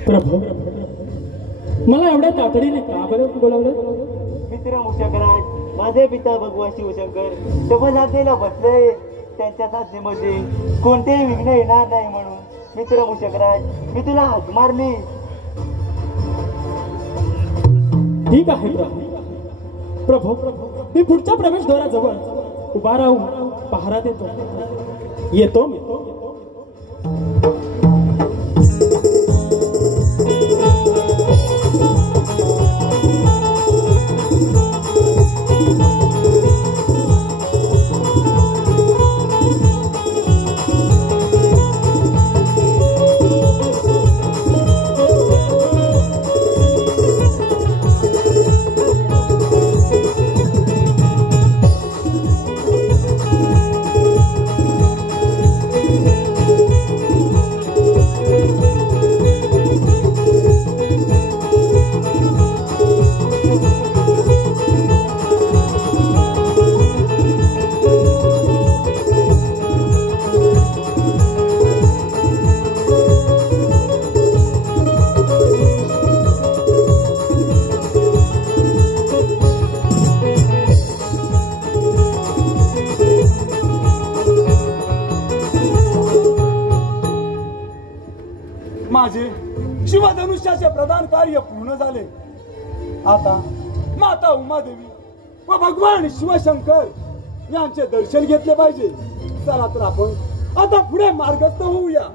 प्रभू, मला एवढ्या तातडीने का बरं बोलावलं? मित्र मुशकराज, माझे पिता भगवान शिवशंकर तपसाधनेला बसले. त्यांच्या साधनेमध्ये कोणतेही विघ्न येणार नाही म्हणून मित्र मुशकराज मी तुला हाक मारली. ठीक आहे प्रभू. मी पुढच्या प्रवेशद्वाराजवळ उभा राहून पहारा देतो. येतो मी. माझे प्रधान कार्य पूर्ण झाले. आता माता उमादेवी व भगवान शिवशंकर यांचे दर्शन घेतले पाहिजे. चला तर आपण आता पुढे मार्गस्थ होऊया.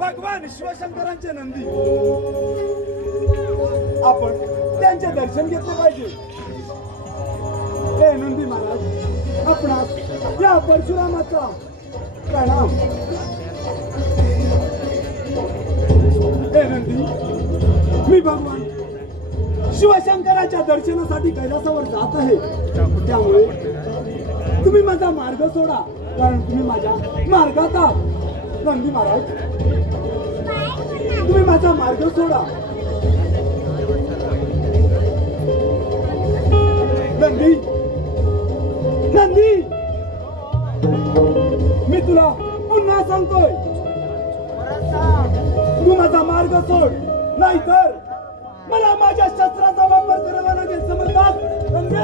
भगवान शिवशंकरांचे नंदी, आपण त्यांचे दर्शन घेतले पाहिजे. हे नंदी महाराज, आपणास या परशुरामाचा प्रणाम. हे नंदी, मी भगवान शिवशंकराच्या दर्शनासाठी कैलासावर जात आहे. त्यामुळे तुम्ही माझा मार्ग सोडा, कारण तुम्ही माझ्या मार्गात आहात. नंदी महाराज, तुम्ही माझा मार्ग सोडा. नंदी, नंदी, मी तुला पुन्हा सांगतोय, तू माझा मार्ग सोड, नाहीतर मला माझ्या शस्त्राचा वापर करावा लागेल. समजलास? नंदी,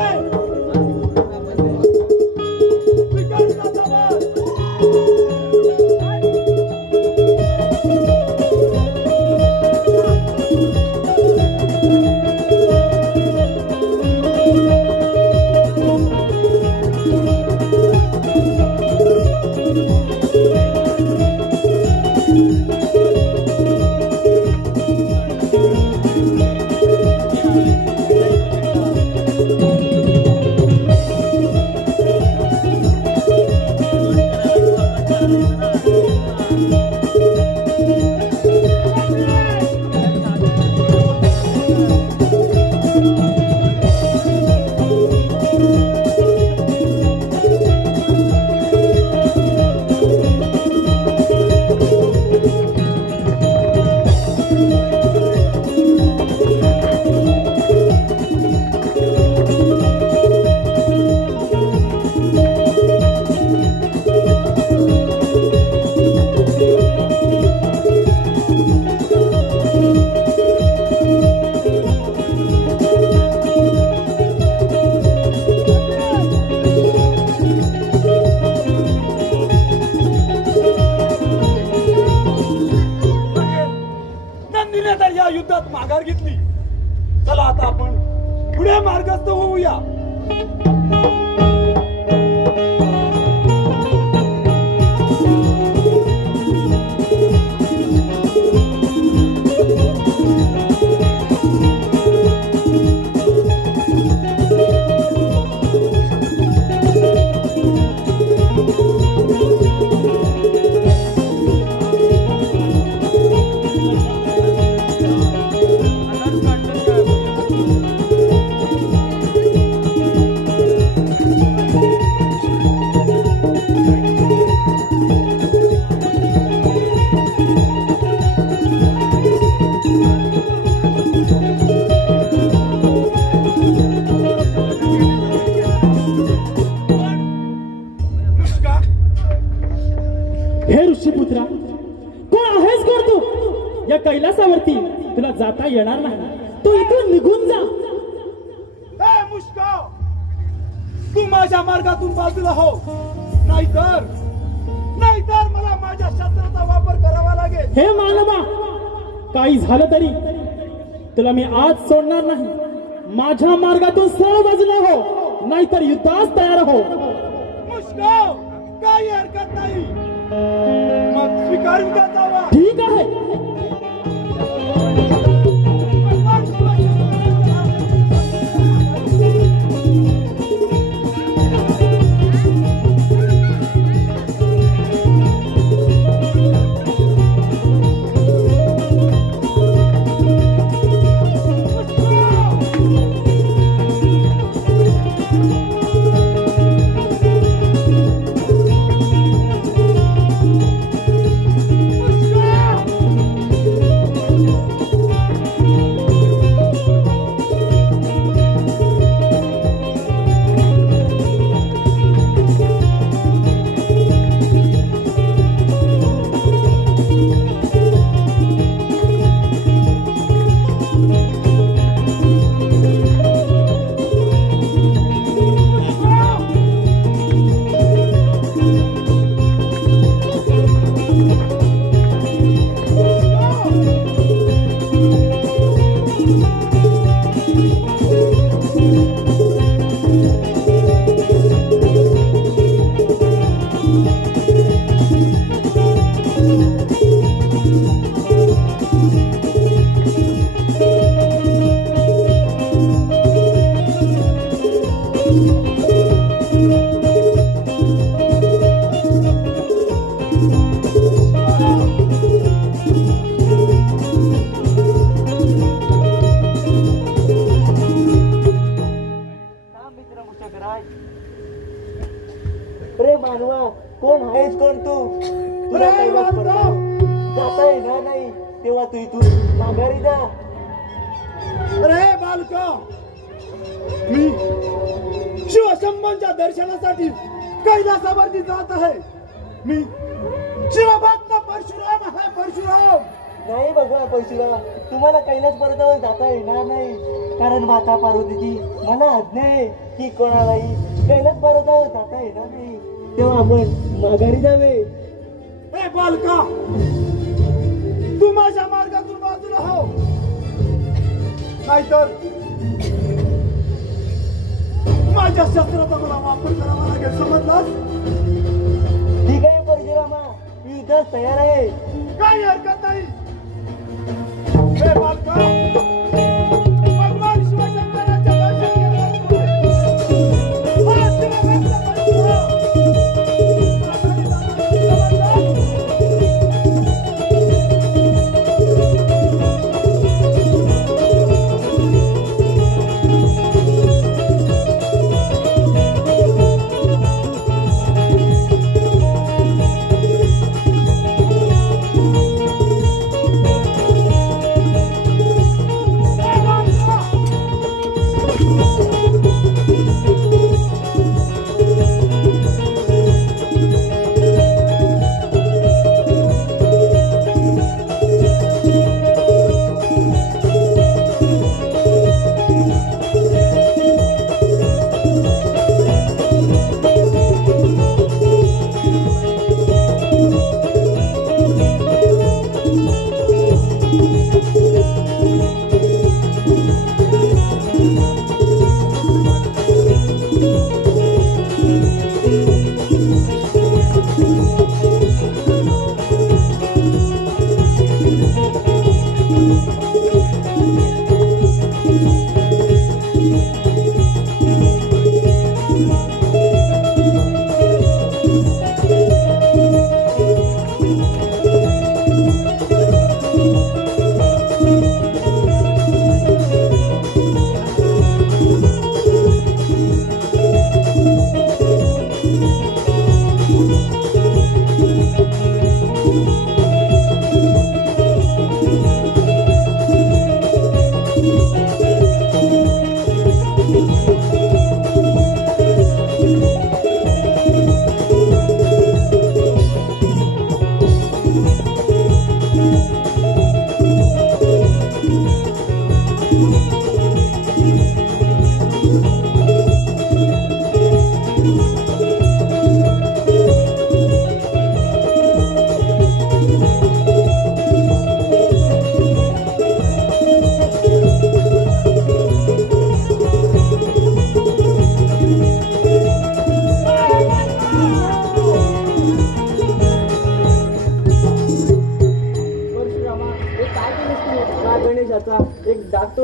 माघार घेतली. चला आता आपण पुढे मार्गस्थ होऊया. येणार नाही. तू इथून निघून जा. ए मुश्का, तू माझ्या मार्गातून बाजूला हो, नाहीतर मला माझ्या शस्त्राचा वापर करावा लागेल. हे मानवा, काही झालं तरी तुला मी आज सोडणार नाही. माझ्या मार्गातून सरळ बाजूला हो, नाहीतर युद्धास तयार हो. मुश्का, काही हरकत नाही. मग स्वीकारून का जावा? ठीक आहे. रे मानवा, कोण आहेस कोण तू? तुला जाता येणार नाही तेव्हा तू इथून माघारी जा. अरे बालका, मी शिवशंभूच्या दर्शनासाठी कैलासावरती जात आहे. मी शिवभक्त परशुराम आहे. परशुराम नाही भगवान परशुराम, तुम्हाला कैलास पर्वतावर जाता येणार नाही, कारण माता पार्वतीची मला आज्ञा आहे की कोणालाही कैलास पर्वतावर जाता येणार नाही. तेव्हा आपण माघारी जावे. ए बालका, तू माझ्या मार्गातून बाजूला हो, नाहीतर माझ्या शस्त्राचा मला वापर करावा लागेल. समजलास? ठीक आहे परशुरामा, मी युद्धास तयार आहे. काही हरकत नाही. ए बालका, भगवान शिवशंकराचे दर्शन घेण्यासाठी हा शिवभक्त परशुराम.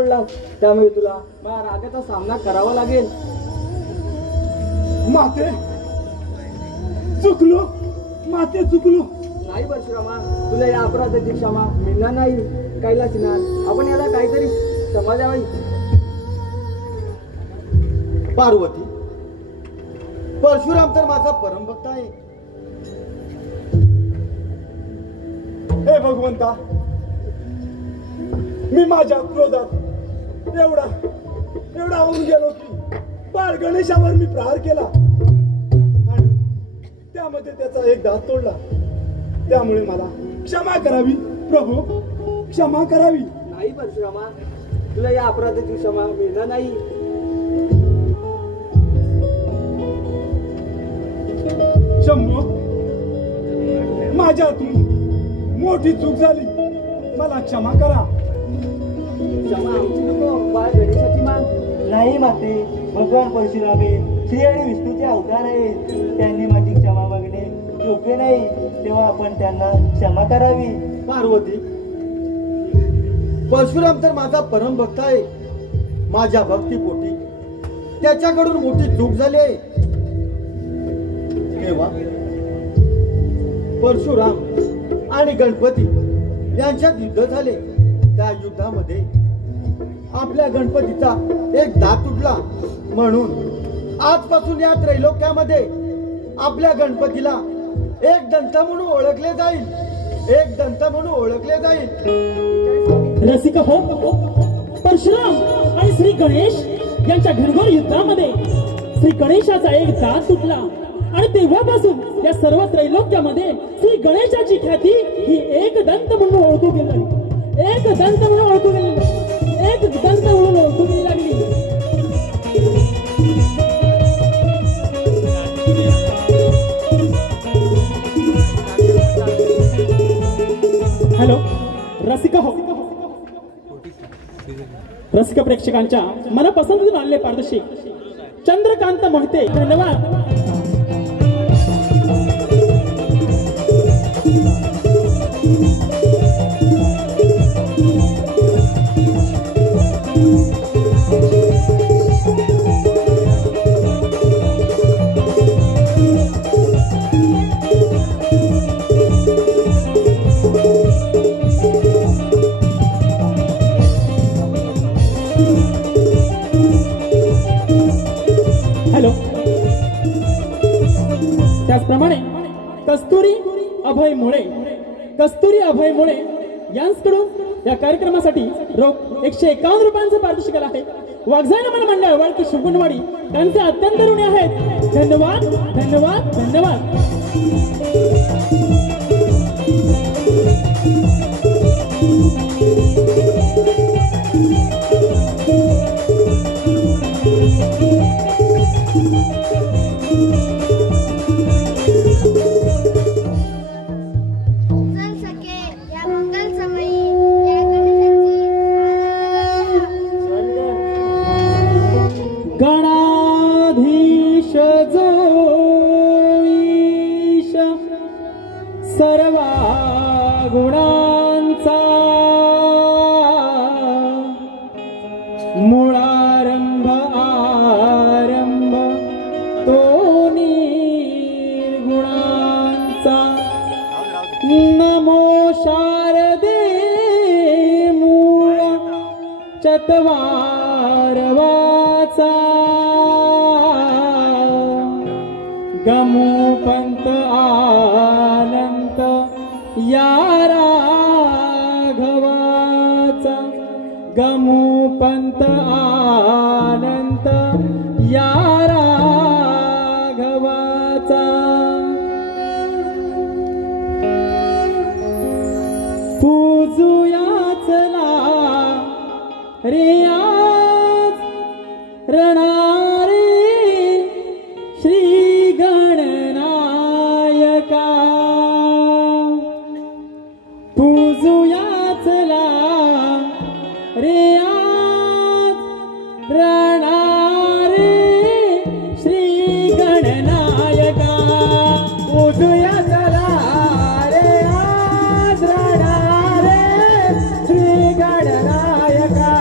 तोडला, त्यामुळे तुला माझ्या रागाचा सामना करावा लागेल. माते चुकलो, माते चुकलो. नाही परशुरामा, तुला या अपराधाची क्षमा मिळणार नाही. कैलासनाथ, आपण याला काहीतरी क्षमा द्यावी. पार्वती, परशुराम तर माझा परमभक्त आहे. हे भगवंता, मी माझ्या क्रोधात एवढा होऊन गेलो की बाळ गणेशावर मी प्रहार केला आणि त्यामध्ये त्याचा एक दात तोडला. त्यामुळे मला क्षमा करावी प्रभू, क्षमा करावी. नाही परशुरामा, तुला या अपराधाची क्षमा मिळणार नाही. शंभू, माझ्यातून मोठी चूक झाली, मला क्षमा करा. क्षमा आमची नको, बाळ गणेशाची मान. नाही माते, भगवान परशुराम श्री आणि विष्णूचे अवतार आहेत. त्यांनी माझी क्षमा मागणे योग्य नाही, तेव्हा आपण त्यांना क्षमा करावी. पार्वती, परशुराम तर माझा परमभक्त आहे. माझ्या भक्तीपोटी त्याच्याकडून मोठी चूक झाली आहे. तेव्हा परशुराम आणि गणपती यांच्यात युद्ध झाले. त्या युद्धामध्ये आपल्या गणपतीचा एक दात तुटला. म्हणून आजपासून या त्रैलोक्यामध्ये आपल्या गणपतीला एक दंत म्हणून ओळखले जाईल. एक दंत म्हणून ओळखले जाईल. रसिका हो, परशुराम आणि श्री गणेश यांच्या घनघोर युद्धामध्ये श्री गणेशाचा एक दात तुटला आणि तेव्हापासून या सर्व त्रैलोक्यामध्ये श्री गणेशाची ख्याती ही एक दंत म्हणून ओळखू गेली. एक दंत म्हणून ओळखू गेली, एक दंत म्हणून ओळखू गेली लागली. हॅलो रसिका हो, रसिक प्रेक्षकांच्या मनपसंतीतून आलेले पारदर्शी चंद्रकांत मोहिते, धन्यवाद. हॅलो, त्याचप्रमाणे कस्तुरी अभय मुळे यांच्याकडून या कार्यक्रमासाठी रोख 151 रुपयांचं पारितोषिक आहे. वागजायन मन मंडळ वाळकी शुकुनवाडी त्यांचे अत्यंत ऋणी आहेत. धन्यवाद, धन्यवाद, धन्यवाद. गणाधीश जो ईश सर्वा गुणांचा मूळारंभ आरंभ तो निर्गुणांचा. नमो शारदे मूळ चत्वारवाचा गमोपंत आनंत या राघवाचा. गमोपंत आनंत या राघवाचा. पूजुयाचला रे आज रणारे श्री गणनायका. पूजुयाचला रे आज रणारे श्री गणनायका. पूजुयाचला रे आज रणारे श्री गणनायका.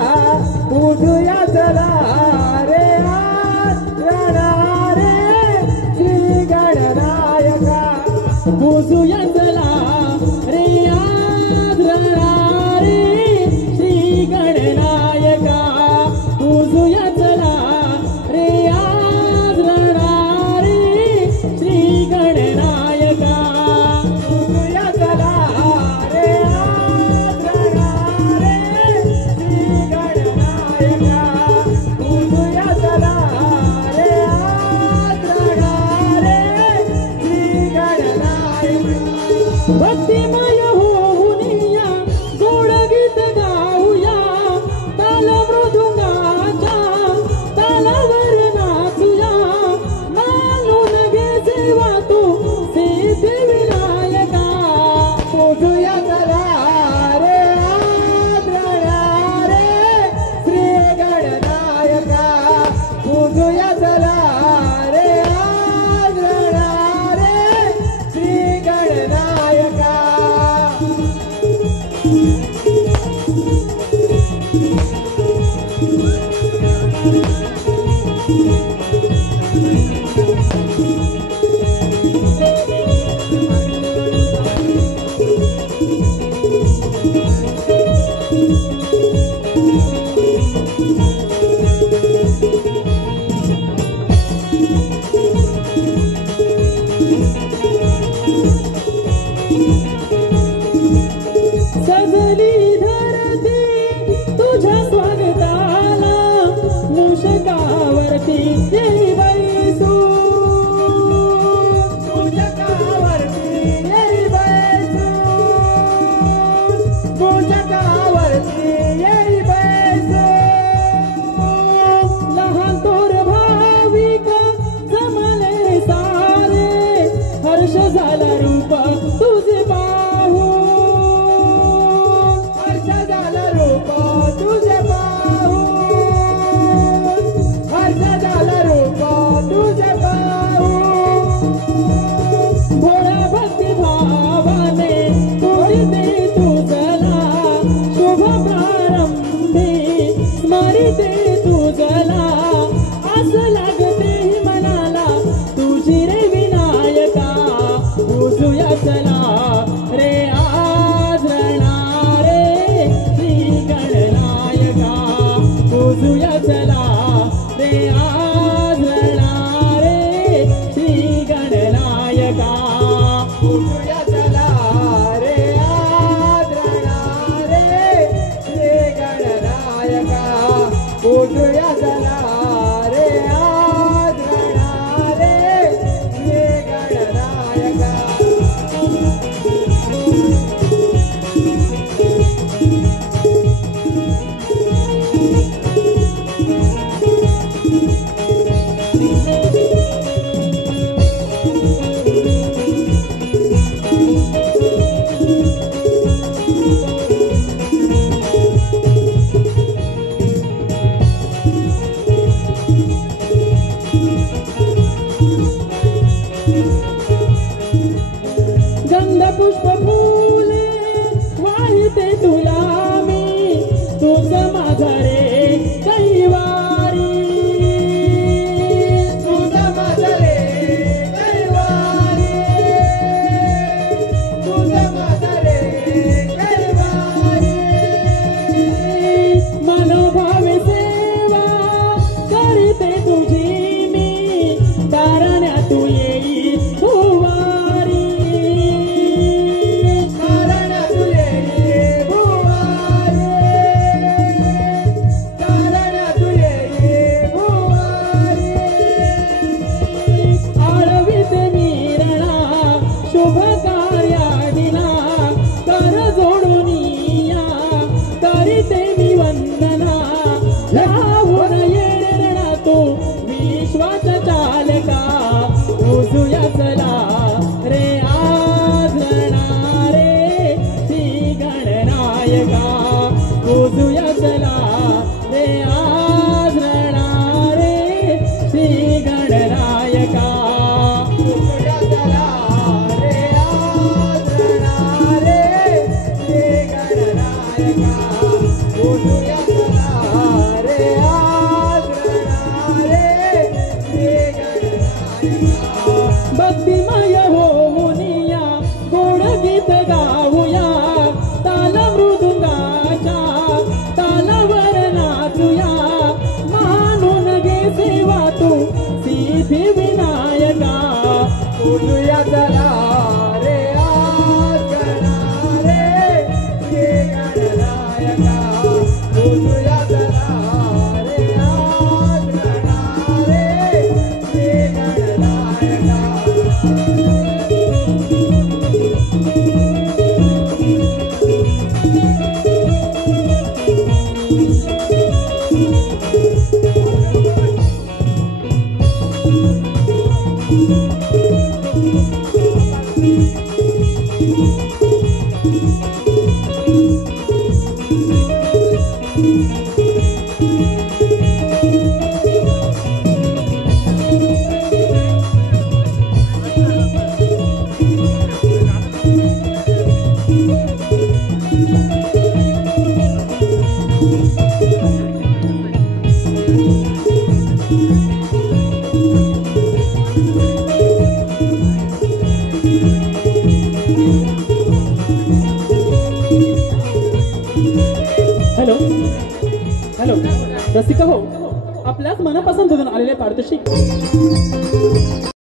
रसिक हो, आपल्याच मनापासून धरून आलेले पारितोषिक